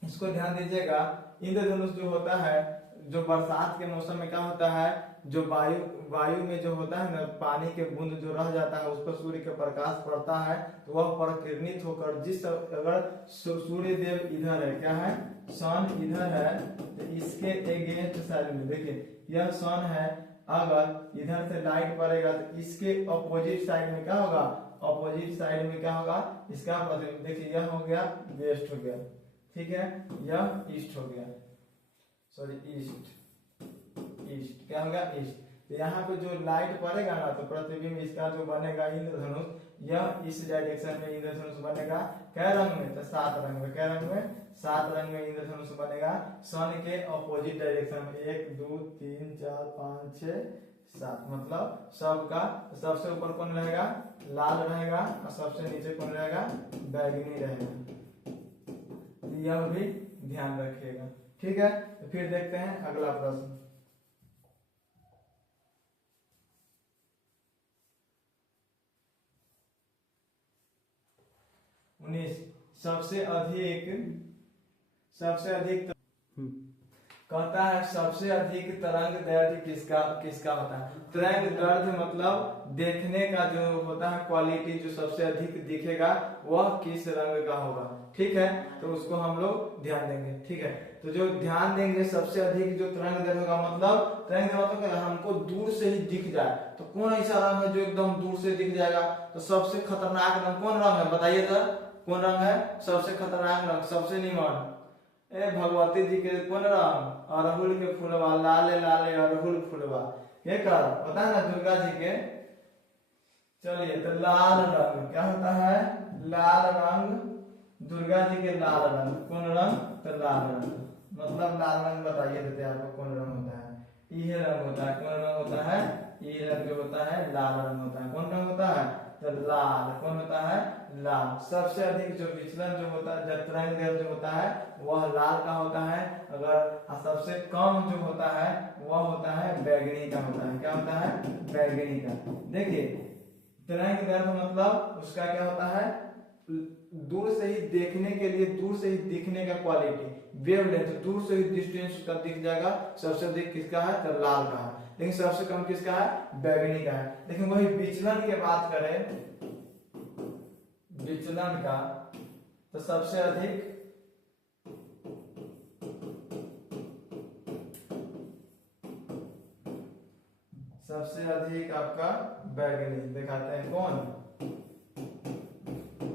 इसको ध्यान दीजिएगा, इंद्रधनुष जो होता है, जो बरसात के मौसम में क्या होता है, जो वायु में जो होता है ना, पानी के बूंद जो रह जाता है उस पर सूर्य का प्रकाश पड़ता है, तो वह प्रकिरणित होकर जिस, अगर सूर्य देव इधर है, क्या है, सन इधर है, तो इसके अगेंस्ट साइड में देखिए यह सन है, अगर इधर से लाइट पड़ेगा तो इसके अपोजिट साइड में क्या होगा, अपोजिट साइड में क्या होगा, इसका प्रतिबिंब। देखिए यह हो गया वेस्ट हो गया, ठीक है, यह ईस्ट हो गया, सॉरी ईस्ट, ईस्ट क्या होगा, ईस्ट। तो यहाँ पे जो लाइट पड़ेगा ना, तो प्रतिबिंब इसका जो बनेगा इंद्रधनुष, यह इस डायरेक्शन में इंद्रधनुष बनेगा। क्या रंग में, तो 7 रंग में। क्या रंग में, 7 रंग में इंद्रधनुष बनेगा, सन के अपोजिट डायरेक्शन में। 1 2 3 4 5 6 7, मतलब सबका सबसे ऊपर कौन रहेगा, लाल रहेगा, और सबसे नीचे कौन रहेगा, बैगनी रहेगा। यह भी ध्यान रखिएगा, ठीक है। तो फिर देखते हैं अगला प्रश्न। 19, सबसे अधिक कहता है सबसे अधिक तरंग दैर्घ्य किसका होता है। तरंग दैर्घ्य मतलब देखने का जो होता है क्वालिटी, जो सबसे अधिक दिखेगा वह किस रंग का होगा, ठीक है। तो उसको हम लोग ध्यान देंगे, ठीक है। तो जो ध्यान देंगे सबसे अधिक जो तरंग दैर्घ्य होगा, मतलब तरंग दैर्घ्य मतलब हमको दूर से ही दिख जाए, तो कौन ऐसा रंग है जो एकदम दूर से दिख जाएगा। तो सबसे खतरनाक रंग कौन रंग है, बताइए तो कौन रंग है सबसे खतरनाक रंग, सबसे निमन, ए भगवती जी के कौन रंग, अरहुल के फूलवा, लाले लाले अरहुल फूलवा, ये कर पता है ना, दुर्गा जी के। चलिए तो लाल रंग क्या होता है, लाल रंग, दुर्गा जी के लाल रंग, कौन रंग, तो लाल रंग, मतलब लाल रंग बताइए देते आपको कौन रंग होता है, ये रंग होता है। कौन रंग होता है, ये रंग जो होता है लाल रंग होता है। कौन रंग होता है, तो लाल, कौन होता है, लाल। सबसे अधिक जो विचलन जो होता है, जब तरंग दैर्घ्य जो होता है वह लाल का होता है। अगर सबसे कम जो होता है वह होता है बैगनी का होता है। क्या होता है, बैगनी का। देखिए तरंग दैर्घ्य मतलब उसका क्या होता है, दूर से ही देखने के लिए, दूर से ही दिखने का क्वालिटी, वेवलेंथ, दूर से ही डिस्टेंस उसका दिख जाएगा। सबसे अधिक किसका है, तो लाल का है, लेकिन सबसे कम किसका है, बैगनी का है। लेकिन वही विचलन की बात करें, विचलन का, तो सबसे अधिक आपका बैगनी दिखाते हैं। कौन,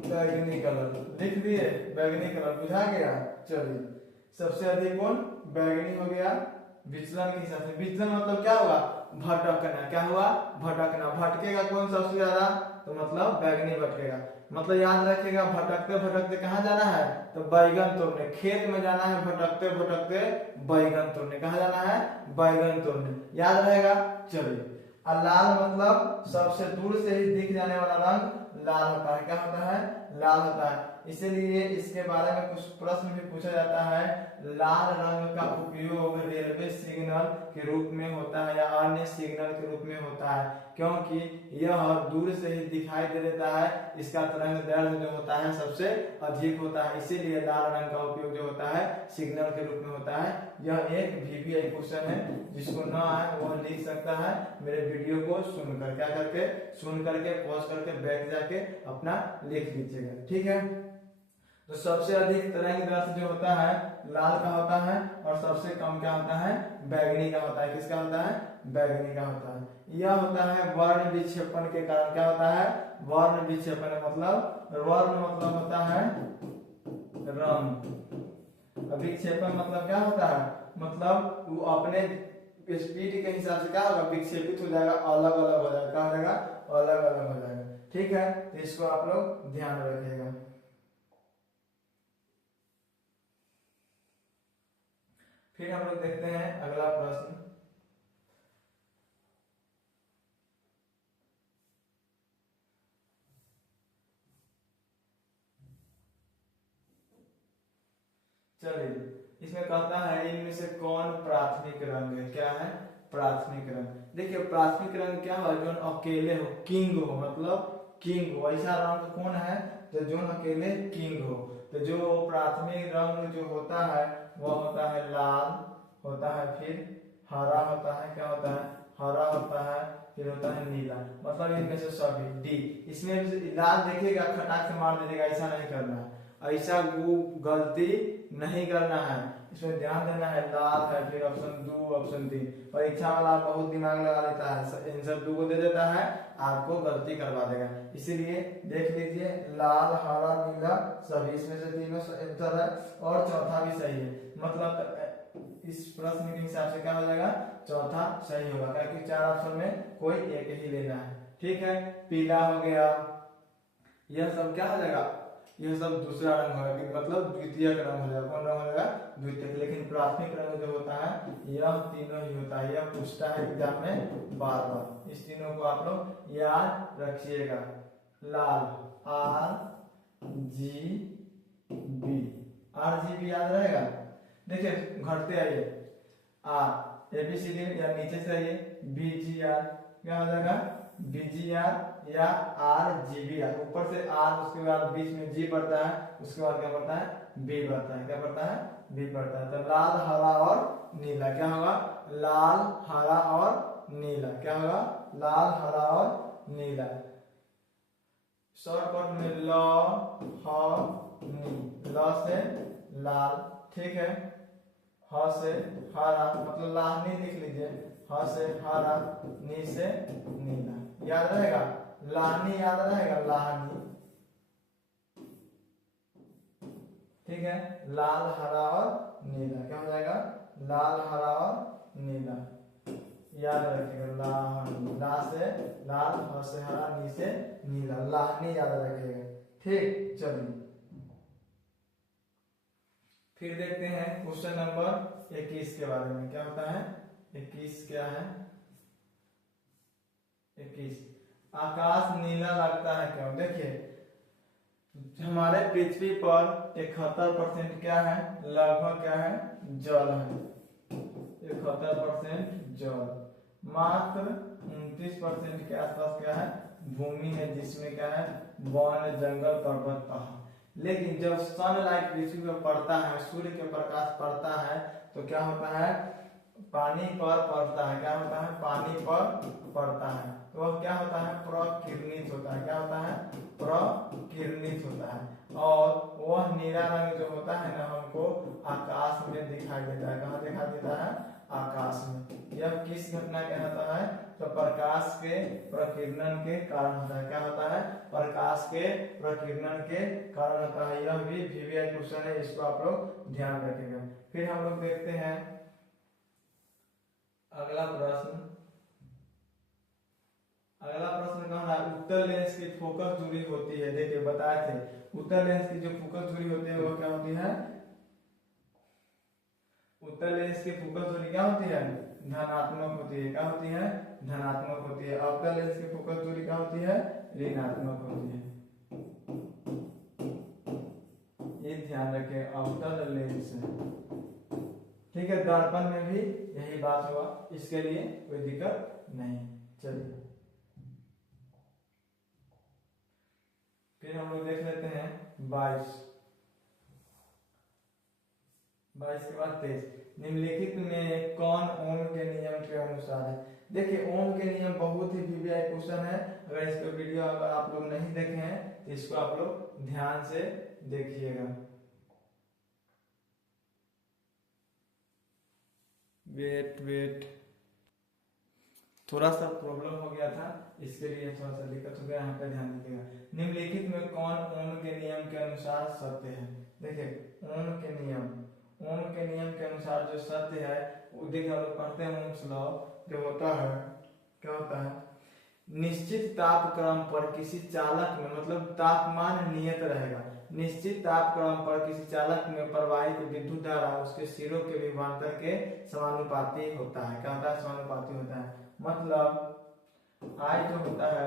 बैगनी कलर, लिख दिए बैगनी कलर, बुझा गया। चलिए सबसे अधिक कौन, बैगनी हो गया विचलन के हिसाब से। विचलन मतलब क्या होगा, भटकना, क्या हुआ भटकना, भटकेगा कौन सबसे ज्यादा, तो मतलब बैगनी भटकेगा। मतलब याद रखिएगा भटकते भटकते कहाँ जाना है, तो बैगन तोड़ने, खेत में जाना है भटकते भटकते बैगन तोड़ने, कहाँ जाना है बैगन तोड़ने, याद रहेगा। चलिए और लाल मतलब सबसे दूर से ही दिख जाने वाला रंग लाल होता है, क्या होता है लाल होता है। इसीलिए इसके बारे में कुछ प्रश्न भी पूछा जाता है, लाल रंग का उपयोग रेलवे सिग्नल के रूप में होता है या अन्य सिग्नल के रूप में होता है, क्योंकि यह दूर से ही दिखाई दे देता है, इसका तरंग दैर्ध्य जो होता है सबसे अधिक होता है, इसीलिए लाल रंग का उपयोग जो होता है सिग्नल के रूप में होता है। यह एक VVI क्वेश्चन है, जिसको ना आए वह लिख सकता है मेरे वीडियो को सुनकर, क्या करके सुन करके पॉज करके बैठ जाके अपना लिख लीजिएगा, ठीक है। तो सबसे अधिक तरंग दैर्ध्य जो होता है लाल का होता है और सबसे कम क्या होता है बैगनी का होता है, किसका होता है बैगनी का होता है। यह होता है वर्ण विक्षेपण के कारण, क्या होता है वर्ण विक्षेपण, मतलब वर्ण मतलब होता है रंग, विक्षेपण मतलब क्या होता है, मतलब वो अपने स्पीड के हिसाब से क्या होगा विक्षेपित हो जाएगा, अलग अलग हो जाएगा, क्या हो जाएगा अलग अलग हो जाएगा, ठीक है। तो इसको आप लोग ध्यान रखिएगा। फिर हम लोग देखते हैं अगला प्रश्न। चलिए इसमें कहता है इनमें से कौन प्राथमिक रंग है, क्या है प्राथमिक रंग। देखिए प्राथमिक रंग क्या हो, जो अकेले हो, किंग हो, मतलब किंग हो, ऐसा रंग कौन है तो जो अकेले किंग हो। तो जो प्राथमिक रंग जो होता है वह होता है लाल होता है, फिर हरा होता है, क्या होता है हरा होता है, फिर होता है नीला, मतलब इनमें से सभी डी। इसमें लाल देखिएगा खटाक से मार दीजिएगा, ऐसा नहीं करना है, ऐसा गलती नहीं करना है, इसमें ध्यान देना है। लाल है, फिर ऑप्शन 2 ऑप्शन 3, परीक्षा वाला बहुत दिमाग लगा लेता है, आंसर 2 को दे देता है, आपको गलती करवा देगा। इसीलिए देख लीजिए लाल हरा नीला सभी, इसमें से तीनों आंसर है और चौथा भी सही है, मतलब इस प्रश्न के हिसाब से क्या हो जाएगा चौथा सही होगा, क्योंकि 4 ऑप्शन में कोई एक ही लेना है, ठीक है। पीला हो गया, यह सब क्या हो जाएगा, यह सब दूसरा रंग होगा, मतलब द्वितीय रंग हो जाएगा, कौन रंग हो जाएगा द्वितीय। लेकिन प्राथमिक रंग जो होता है यह तीनों ही होता है, यह पूछता है एग्जाम में बार बार, इस तीनों को आप लोग याद रखिएगा। लाल RGB, RGB याद रहेगा। देखिए घटते आइए, आर ABCD या नीचे से आइए BGR, क्या हो जाएगा BGR या RGBR, ऊपर से R, उसके बाद बीच में G पड़ता है, उसके बाद क्या पड़ता है B पड़ता है, क्या पड़ता है B पड़ता है। तो लाल हरा और नीला, क्या होगा लाल हरा और नीला, क्या होगा लाल हरा और नीला। शॉर्टकट में ल ह नी, ल से लाल, ठीक है, ह से हरा, मतलब लाहनी लिख लीजिए, ह से हरा, नी से नीला, याद रहेगा लाहनी, याद रहेगा लाहनी, ठीक है। लाल हरा और नीला, क्या हो जाएगा लाल हरा और नीला, याद रखिएगा लाहनी, ला से लाल, ह से हरा, नी से नीला, लाहनी याद रखिएगा, ठीक। चलिए फिर देखते हैं क्वेश्चन नंबर 21 के बारे में, क्या होता है 21, क्या है 21, आकाश नीला लगता है क्यों। देखिए हमारे पृथ्वी पर 71% क्या है लगभग क्या है जल है, 71% जल, मात्र 29% के आसपास क्या है भूमि है, जिसमें क्या है वन जंगल पर्वत पहाड़। लेकिन जब सनलाइट पृथ्वी पर पड़ता है, सूर्य के प्रकाश पड़ता है, तो क्या होता है पानी पर पड़ता है, क्या होता है पानी पर पड़ता है, तो वह क्या होता है प्रकिरणित होता है, क्या होता है प्रकिरणित होता है। और वह नीला रंग जो होता है ना हमको आकाश में दिखाई देता है, कहाँ दिखाई देता है आकाश में। यह किस घटना के होता है तो प्रकाश के प्रकिरणन के कारण होता है, क्या होता है प्रकाश के प्रकिरणन के कारण होता है। यह भी VVI क्वेश्चन है, इसको आप लोग ध्यान रखिएगा। फिर हम लोग देखते हैं अगला प्रश्न। उत्तर लेंस की फोकस दूरी होती है, देखिए बताए थे उत्तर लेंस की जो फोकस दूरी होती है वो क्या होती है, उत्तर लेंस की फोकस दूरी क्या होती है, धनात्मक होती है। क्या होती है, धनात्मक होती है। अवतल लेंस की फोकस दूरी क्या होती है, ऋणात्मक होती है। ये ध्यान रखें, अवतल लेंस। ठीक है, दर्पण में भी यही बात होगा, इसके लिए कोई दिक्कत नहीं। चलिए फिर हम लोग देख लेते हैं 22 के बाद 23। निम्नलिखित में कौन ओम के नियम के अनुसार है। देखिए ओम के नियम बहुत ही वीवीआई क्वेश्चन है। अगर इसका वीडियो अगर आप लोग नहीं देखे हैं तो इसको आप लोग ध्यान से देखिएगा। वेट थोड़ा सा प्रॉब्लम हो गया था, इसके लिए थोड़ा सा दिक्कत हो गया, यहाँ पे ध्यान दीजिएगा। निम्नलिखित में कौन ओम के नियम के अनुसार सत्य है। देखिए ओम के नियम के अनुसार जो सत्य है वो देखिए हम लोग पढ़ते हैं ओम्स लॉ, जो होता है क्या होता है, निश्चित तापक्रम पर किसी चालक में, मतलब तापमान नियत रहेगा, निश्चित तापक्रम पर किसी चालक में प्रवाहित विद्युत धारा उसके सिरों के विभवांतर के समानुपाती होता है। क्या होता है, समानुपाती होता है। मतलब I जो होता है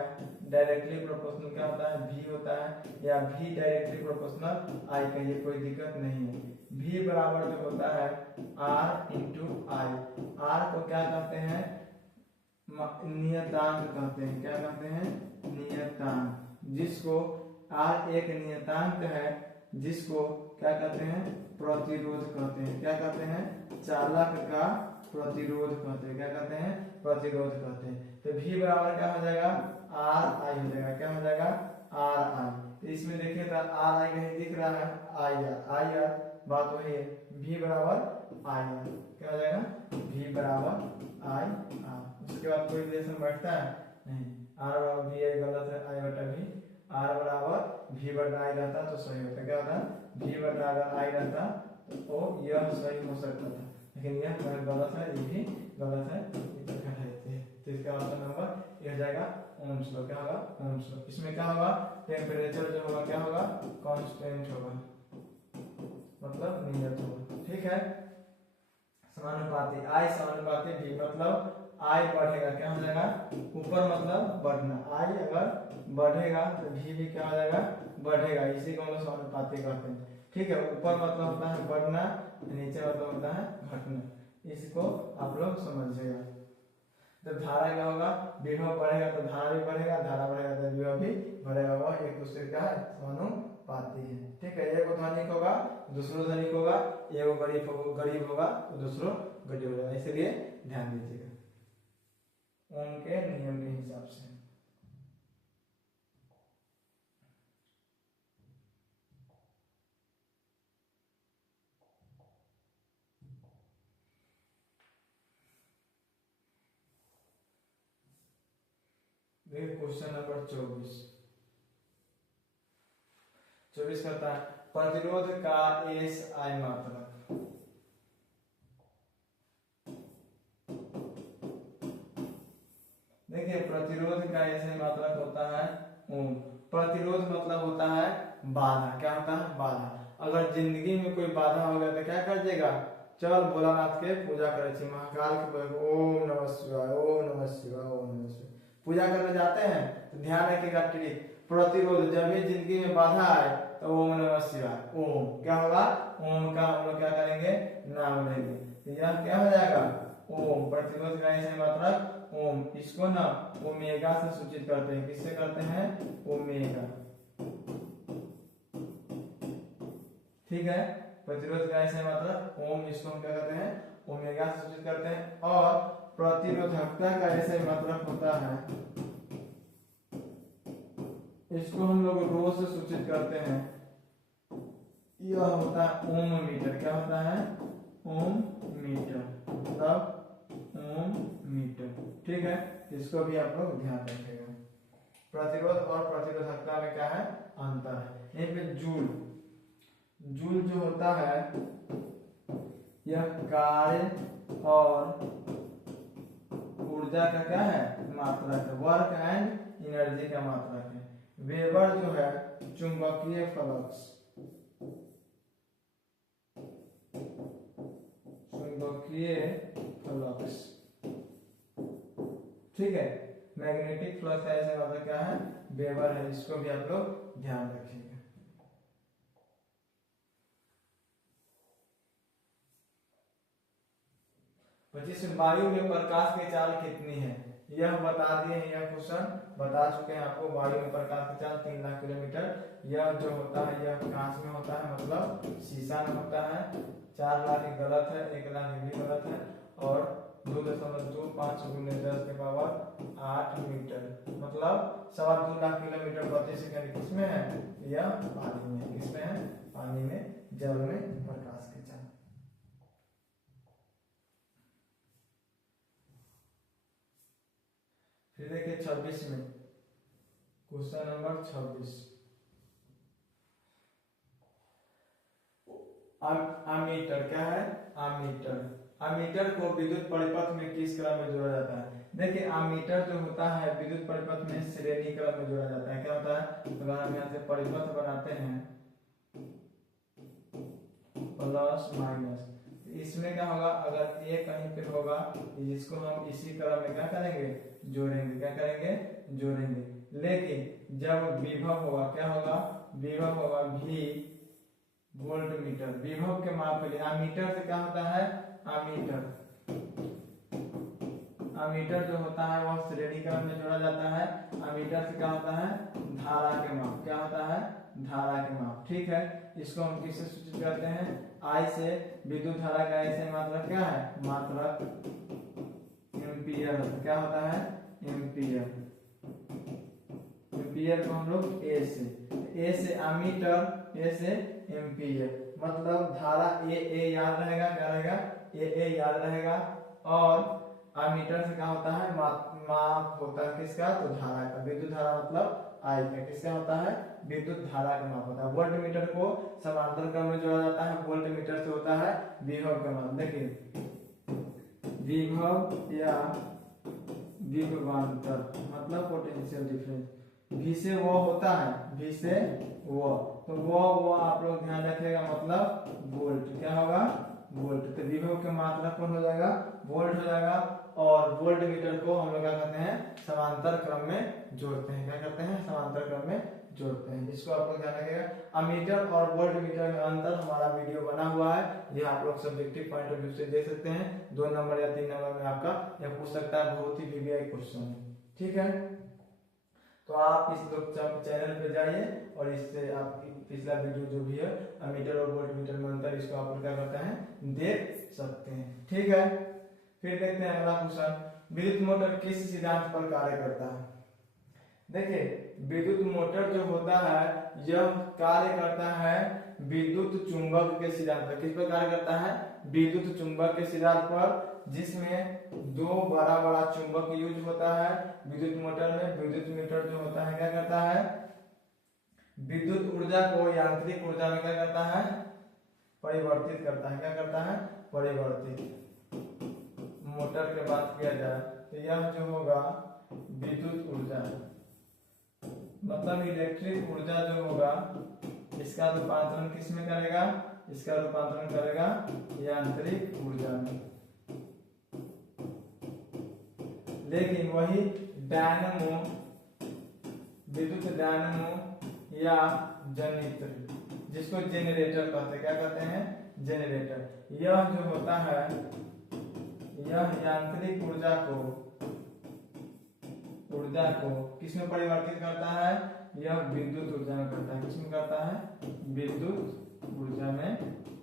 डायरेक्टली प्रोपोर्शनल क्या होता है, V होता है, या V डायरेक्टली प्रोपोर्शनल I का, ये कोई दिक्कत नहीं है। V बराबर जो होता है R इंटू I। R को क्या कहते हैं, नियतांक कहते हैं। क्या कहते हैं, नियतांक। जिसको R एक नियतांक है, जिसको क्या कहते हैं, प्रतिरोध कहते हैं। क्या कहते हैं, चालक का प्रतिरोध कहते हैं। क्या कहते हैं, प्रतिरोध कहते हैं। तो V बराबर क्या हो जाएगा, R I हो जाएगा। क्या हो जाएगा, R I। तो इसमें देखिए तो R I कहीं दिख रहा है, I R बात वही है। V बराबर I R क्या हो जाएगा, V बराबर I R। उसके बाद कोई रिलेशन बैठता है नहीं। R बराबर V I गलत है, I बटा V। R बराबर V बटा I रहता तो सही होता। क्या होता, V बटा अगर I रहता तो यह सही हो सकता था, लेकिन यह गलत है, ये भी गलत है, तो इसका ऑप्शन नंबर ये हो जाएगा ओम्स लॉ। क्या होगा, ओम्स लॉ। इसमें क्या होगा, टेम्परेचर जो होगा क्या होगा, कांस्टेंट होगा, मतलब नियत होगा। ठीक है, समानुपाती I समानुपाती V, मतलब I बढ़ेगा क्या हो जाएगा, ऊपर मतलब बढ़ना। I अगर बढ़ेगा तो V भी क्या हो जाएगा, बढ़ेगा। इसी को हम लोग समानुपाती कहते हैं। ठीक है, ऊपर मतलब होता है बढ़ना, नीचे मतलब होता है घटना। इसको आप लोग समझिएगा। तो धारा क्या होगा, विभव बढ़ेगा तो धारा भी बढ़ेगा, धारा बढ़ेगा तो विभव भी बढ़ेगा। वह एक दूसरे का समानुपाती है। ठीक है, एक ध्वनिक होगा दूसरो ध्वनिक होगा, एक गरीब होगा तो दूसरो गरीब होगा, इसलिए ध्यान दीजिएगा ओम के नियम के हिसाब से। देखिए क्वेश्चन नंबर 24 करता है प्रतिरोध का SI मात्रक। देखिए प्रतिरोध का SI मात्रक होता है ओम। प्रतिरोध मतलब होता है बाधा। क्या होता है, बाधा। अगर जिंदगी में कोई बाधा हो गया तो क्या कर देगा, चल भोलानाथ के पूजा करे, महाकाल के ओम नमः शिवाय, ओम नमः शिवाय, ओम नमः शिवाय पूजा करने जाते हैं तो ध्यान रखिएगा ट्रिक, प्रतिरोध जब भी जिंदगी में बाधा आए तो ओम नमः शिवाय, ओम क्या होगा, ओम का हम लोग क्या करेंगे, नाम लेंगे। तो यह क्या हो जाएगा, ओम। प्रतिरोध का SI मात्रक ओम। इसको ना ओमेगा से सूचित करते हैं। किससे करते हैं, ओमेगा। ठीक है, प्रतिरोध का SI मात्रक ओम, इसको हम क्या करते हैं, ओमेगा से सूचित करते हैं। और प्रतिरोधकता का SI मात्रक होता है, इसको हम लोग रो से सूचित करते हैं। यह होता है ओम मीटर। क्या होता है, ओम मीटर, मतलब ओम मीटर। ठीक है, इसको भी आप लोग ध्यान रखिएगा। प्रतिरोध और प्रतिरोधकता में क्या है, अंतर है। यहीं पे जूल जो होता है यह कार्य और ऊर्जा का क्या है, मात्रक है, वर्क एंड एनर्जी का मात्रक है। वेबर जो है चुंबकीय फ्लक्स, चुंबकीय फ्लक्स, ठीक है। मैग्नेटिक फ्लक्स है, ऐसे मतलब क्या है, वेबर है, इसको भी आप लोग ध्यान रखिएगा। वायु में प्रकाश की चाल कितनी है, यह बता दिए हैं, यह क्वेश्चन बता चुके हैं आपको। वायु में प्रकाश की चाल 3 लाख किलोमीटर। यह जो होता है यह कांच में होता है, मतलब शीशा में होता है। 4 लाख गलत है, 1 लाख भी गलत है, और 2.25 × 10⁻8 मीटर, मतलब 2.25 लाख किलोमीटर प्रति सेकंड किसमें है, यह पानी में। किसमें है, पानी में, जल में प्रकाश की चाल। फिर देखिए 26 में, क्वेश्चन नंबर 26, अमीटर क्या है, अमीटर। अमीटर को विद्युत परिपथ में किस क्रम में जोड़ा जाता है। देखिए अमीटर जो होता है विद्युत परिपथ में श्रेणी क्रम में जोड़ा जाता है। क्या होता है, अगर हम यहाँ से परिपथ बनाते हैं प्लस माइनस, इसमें क्या होगा, अगर ए कहीं पे होगा इसको हम इसी क्रम में क्या करेंगे, जोड़ेंगे। क्या करेंगे, जोड़ेंगे। लेकिन जब विभव होगा, क्या होगा, विभव होगा भी वोल्ट मीटर, विभव के माप के लिए। अमीटर से क्या होता है, अमीटर, अमीटर जो होता है वह श्रेणी क्रम में जोड़ा जाता है। अमीटर से क्या होता है, धारा के माप। क्या होता है, धारा के माप, ठीक है। इसको हम किससे सूचित करते हैं, आई से। विद्युत धारा का ऐसे मात्रक क्या है, मात्रक एम्पियर होता है। क्या होता है, एम्पियर। एम्पियर को हम लोग ए से अमीटर, ए से एम्पियर, मतलब धारा ए याद रहेगा, क्या रहेगा, ए याद रहेगा। और अमीटर से क्या होता है, माप होता है किसका, तो धारा का। विद्युत धारा मतलब आई का, किसका होता है, विद्युत धारा का माप होता है। वोल्ट मीटर को समांतर क्रम में जोड़ा जाता है। वोल्ट मीटर से होता है विभव का माप। देखिए विभव या विभवांतर मतलब पोटेंशियल डिफरेंस। भी से वो होता है, भी से वो, तो वो आप लोग ध्यान रखिएगा, मतलब वोल्ट। क्या होगा, वोल्ट। तो विभव के मात्रा कौन हो जाएगा, वोल्ट हो जाएगा। और वोल्ट मीटर को हम लोग क्या करते हैं, समांतर क्रम में जोड़ते हैं। क्या करते हैं, समांतर क्रम में जोड़ते हैं। इसको आप लोग ध्यान रखिएगा। अमीटर और वोल्ट मीटर में अंतर हमारा वीडियो बना हुआ है, ये आप लोग सब्जेक्टिव पॉइंट ऑफ व्यू से देख सकते हैं। 2 नंबर या 3 नंबर में आपका यह पूछ सकता है, बहुत ही वीवीआई क्वेश्चन है, ठीक है। तो आप इस लोग चैनल पे जाइए और इससे आप पिछला वीडियो जो भी है अमीटर और वोल्ट मीटर में अंतर, इसको आप क्या करते हैं, देख सकते हैं, ठीक है। फिर देखते हैं अगला क्वेश्चन, विद्युत मोटर किस सिद्धांत पर कार्य करता है। देखिए विद्युत मोटर जो होता है यह कार्य करता है विद्युत चुंबक के सिद्धांत पर। किस पर कार्य करता है, विद्युत चुंबक के सिद्धांत पर, जिसमें 2 बड़ा चुंबक यूज होता है विद्युत मोटर में। विद्युत मीटर जो होता है क्या करता है, विद्युत ऊर्जा को यांत्रिक ऊर्जा में क्या करता है, परिवर्तित करता है। क्या करता है, परिवर्तित। मोटर के बात किया जाए तो यह जो होगा विद्युत ऊर्जा, मतलब इलेक्ट्रिक ऊर्जा जो होगा इसका रूपांतरण किस में करेगा, इसका रूपांतरण करेगा यांत्रिक ऊर्जा में। लेकिन वही डायनमो, विद्युत डायनमो या जनित्र, जिसको जेनरेटर कहते हैं। क्या कहते हैं, जेनरेटर। यह जो होता है यह यांत्रिक ऊर्जा को किसमें परिवर्तित करता है, यह विद्युत ऊर्जा में करता है। किसमें करता है, विद्युत ऊर्जा में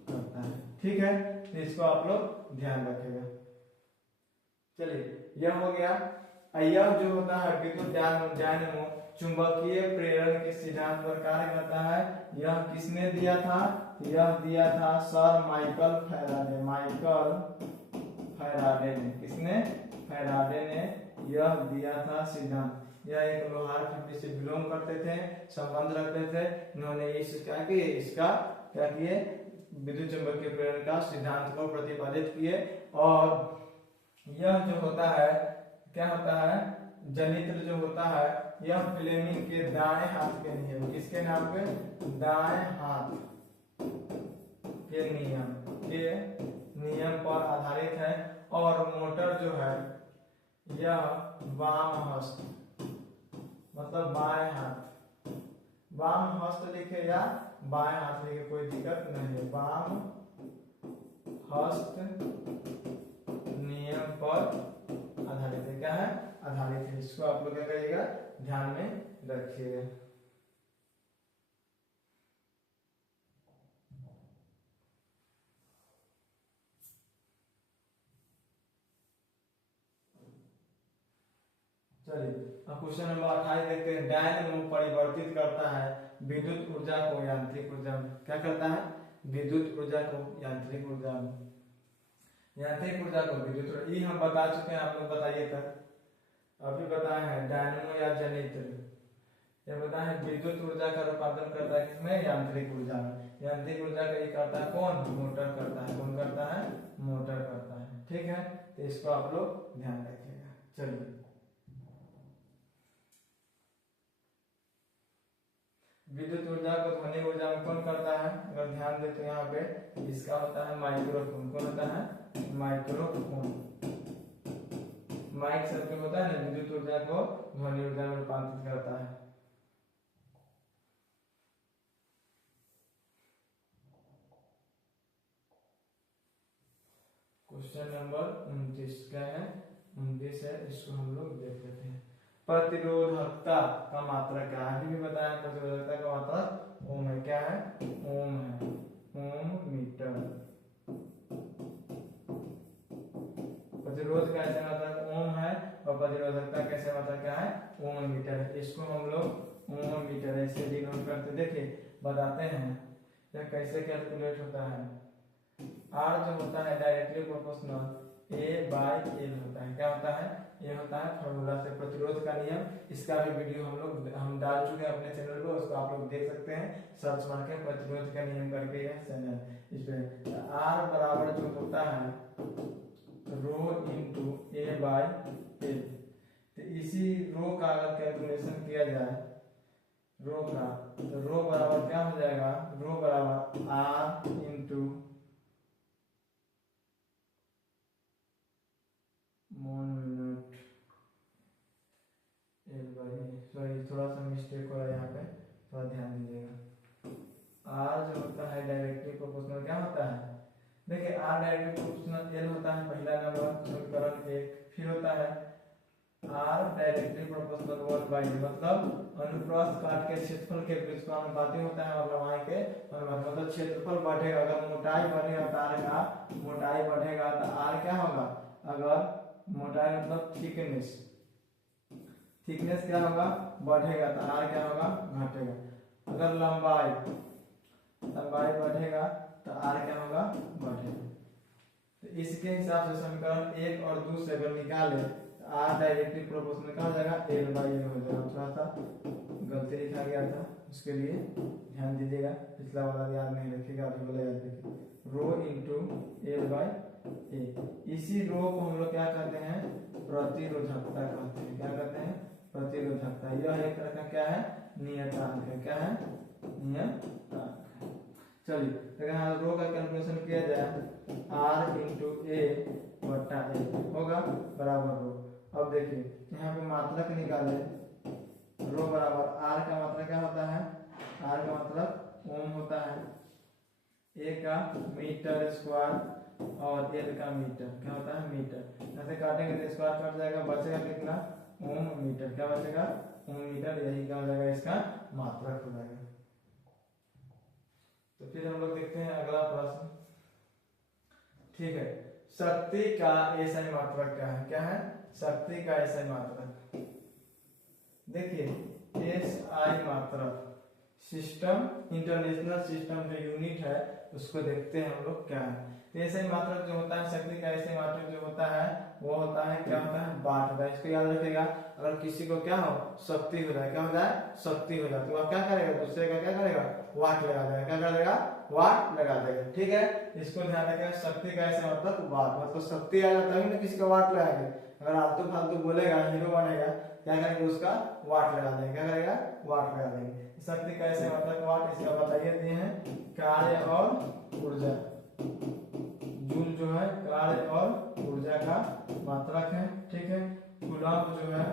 करता है, ठीक है। तो इसको आप लोग ध्यान रखिएगा। चलिए यह हो गया। यह जो होता है विद्युत डायनमो चुंबकीय प्रेरण के सिद्धांत पर कार्य करता है। यह किसने दिया था, यह दिया था sir Michael Faraday. Michael Faraday ने, किसने, फैराडे ने यह दिया था सिद्धांत। यह एक लोहार फैमिली से बिलोंग करते थे, संबंध रखते थे। इन्होंने इसका क्या किए, विद्युत चुंबकीय प्रेरण का सिद्धांत को प्रतिपादित किए। और यह जो होता है क्या होता है, जनित्र जो होता है यह फ्लेमिंग के दाएं हाथ के नियम, किसके नाम पे, दाएं हाथ के नियम पर आधारित है। और मोटर जो है यह वाम हस्त, मतलब बाएं हाथ, वाम हस्त लिखे या बाएं हाथ लिखे कोई दिक्कत नहीं है, वाम हस्त नियम पर आधारित है। क्या है, आधारित है। इसको आप लोग क्या करिएगा, ध्यान में रखिएगा। चलिए अब क्वेश्चन नंबर 28 देखते हैं। डायनेमो परिवर्तित करता है विद्युत ऊर्जा को यांत्रिक ऊर्जा में। क्या करता है, विद्युत ऊर्जा को यांत्रिक ऊर्जा में, यांत्रिक ऊर्जा को विद्युत ऊर्जा। ये हम बता चुके हैं, आप लोग बताइए तक अभी बताए हैं। डायनेमो या जनित्र, ये बताए हैं विद्युत ऊर्जा का रूपांतरण करता है किसमें, यांत्रिक ऊर्जा में। यांत्रिक ऊर्जा का ये करता है कौन, मोटर करता है। कौन करता है, मोटर करता है। ठीक है, तो इसको आप लोग ध्यान रखिएगा। चलिए विद्युत ऊर्जा को ध्वनि ऊर्जा में कौन करता है, अगर ध्यान दे तो यहाँ पे इसका होता है माइक्रोफोन। कौन होता है, माइक्रोफोन। माइक शब्द होता है ना, विद्युत ऊर्जा को ध्वनि ऊर्जा में रूपांतरित करता है। क्वेश्चन नंबर 29 क्या है, 29 है, इसको हम लोग देख लेते हैं। प्रतिरोधकता का मात्रक क्या है, अभी भी बताया प्रतिरोधकता का मात्रक ओम है। क्या है, ओम है, ओम मीटर। प्रतिरोध का ऐसे मात्रक ओम है और प्रतिरोधकता कैसे मात्रक क्या है, ओम मीटर है। इसको हम लोग ओम मीटर ऐसे डिनोट करते, देखिए बताते हैं यह कैसे कैलकुलेट होता है। आर जो होता है डायरेक्टली प्रोपोर्शनल A/L होता है। क्या होता है, ये होता है फॉर्मूला से प्रतिरोध का नियम। इसका भी वीडियो हम डाल चुके हैं अपने चैनल पर, उसको आप लोग देख सकते हैं, सर्च मार के प्रतिरोध का नियम करके यह चैनल। इसमें आर बराबर जो होता है रो इंटू A/L। तो इसी रो का अगर कैलकुलेशन किया जाए रो का, तो रो बराबर क्या हो जाएगा, रो बराबर आर इंटू मोन मिनट सॉरी थोड़ा सा मिस्टेक हो रहा है यहाँ पे, थोड़ा ध्यान दीजिएगा। आर जो होता है डायरेक्टली प्रोपोर्शनल क्या होता है, देखिए आर डायरेक्टली प्रोपोर्शनल एल होता है पहला नंबर समीकरण 1। फिर होता है आर डायरेक्टली प्रोपोर्शनल 1/, मतलब अनुप्रस्थ काट के क्षेत्रफल के बीच का अनुपाती होता है और लंबाई के अनुपात, मतलब क्षेत्रफल बढ़ेगा, अगर मोटाई बढ़ेगा तार का, मोटाई बढ़ेगा तो आर क्या होगा, अगर मोटाई मतलब थिकनेस, थिकनेस क्या होगा, बढ़ेगा तो आर क्या होगा, घटेगा। अगर लंबाई बढ़ेगा तो आर क्या होगा, बढ़ेगा। तो इसके हिसाब से समीकरण 1 और 2 से अगर निकाले तो आर डायरेक्टली प्रोपोर्शनल क्या हो जाएगा, L/L हो जाएगा। थोड़ा सा गलती लिखा गया था, उसके लिए ध्यान दीजिएगा, पिछला वाला याद नहीं रखिएगा, अभी वाला याद रखिएगा। Rho into L/A। इसी रो को हम लोग क्या कहते हैं, प्रतिरोधकता कहते हैं। क्या कहते हैं, प्रतिरोधकता। यह एक तरह का क्या है, नियतांक है। क्या है, नियतांक है। चलिए तो यहाँ रो का कैलकुलेशन किया जाए आर इंटू ए बट्टा ए होगा बराबर रो। अब देखिए यहाँ पे मात्रक निकाले, रो बराबर आर का मात्रक क्या होता है, आर का मतलब ओम होता है, ए का मीटर स्क्वायर और एल का मीटर क्या होता है, मीटर। ऐसे काटेंगे तो स्क्वायर कट जाएगा, बचेगा कितना, ओम मीटर। क्या बचेगा, ओम मीटर। यही क्या हो जाएगा, इसका मात्रक हो जाएगा। तो फिर हम लोग देखते हैं अगला प्रश्न। ठीक है, शक्ति का एसआई मात्रक क्या है, क्या है, शक्ति का एसआई मात्रक। देखिए एसआई मात्रक सिस्टम, इंटरनेशनल सिस्टम जो यूनिट है उसको देखते हैं हम लोग क्या है। तो एसआई मात्रक जो होता है, शक्ति का एसआई मात्रक जो होता है वो होता है क्या होता है, वाट होता है। इसको याद रखिएगा, अगर किसी को क्या हो, शक्ति हो जाए, क्या हो जाए, शक्ति हो जाए, तो आप क्या करेगा, दूसरे का क्या करेगा, वाट लगा देगा। क्या करेगा, वाट लगा देगा। ठीक है, इसको ध्यान रखिएगा, शक्ति का ऐसा मतलब वाट, मतलब शक्ति आ जाता है ना किसी का वाट लगाएंगे। अगर आलतू फालतू बोलेगा, हीरो बनेगा, क्या करेंगे, उसका वाट लगा देंगे। क्या करेगा, वाट लगा देंगे। शक्ति कैसे मतलब वाट, इसका बताइए दिए हैं कार्य और ऊर्जा। जूल जो है कार्य और ऊर्जा का मात्रक है, ठीक है। कूलम्ब जो है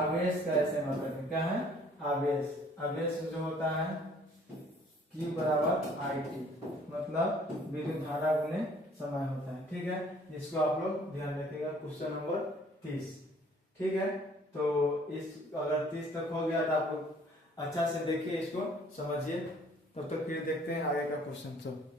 आवेश का ऐसे मात्रक है। क्या है, आवेश। आवेश जो होता है Q बराबर IT, मतलब विद्युत धारा गुने समय होता है, ठीक है। जिसको आप लोग ध्यान रखिएगा, क्वेश्चन नंबर 30, ठीक है। तो इस अगर 30 तक हो गया तो आप लोग अच्छा से देखिए, इसको समझिए। तब तक फिर देखते हैं आगे का क्वेश्चन सब।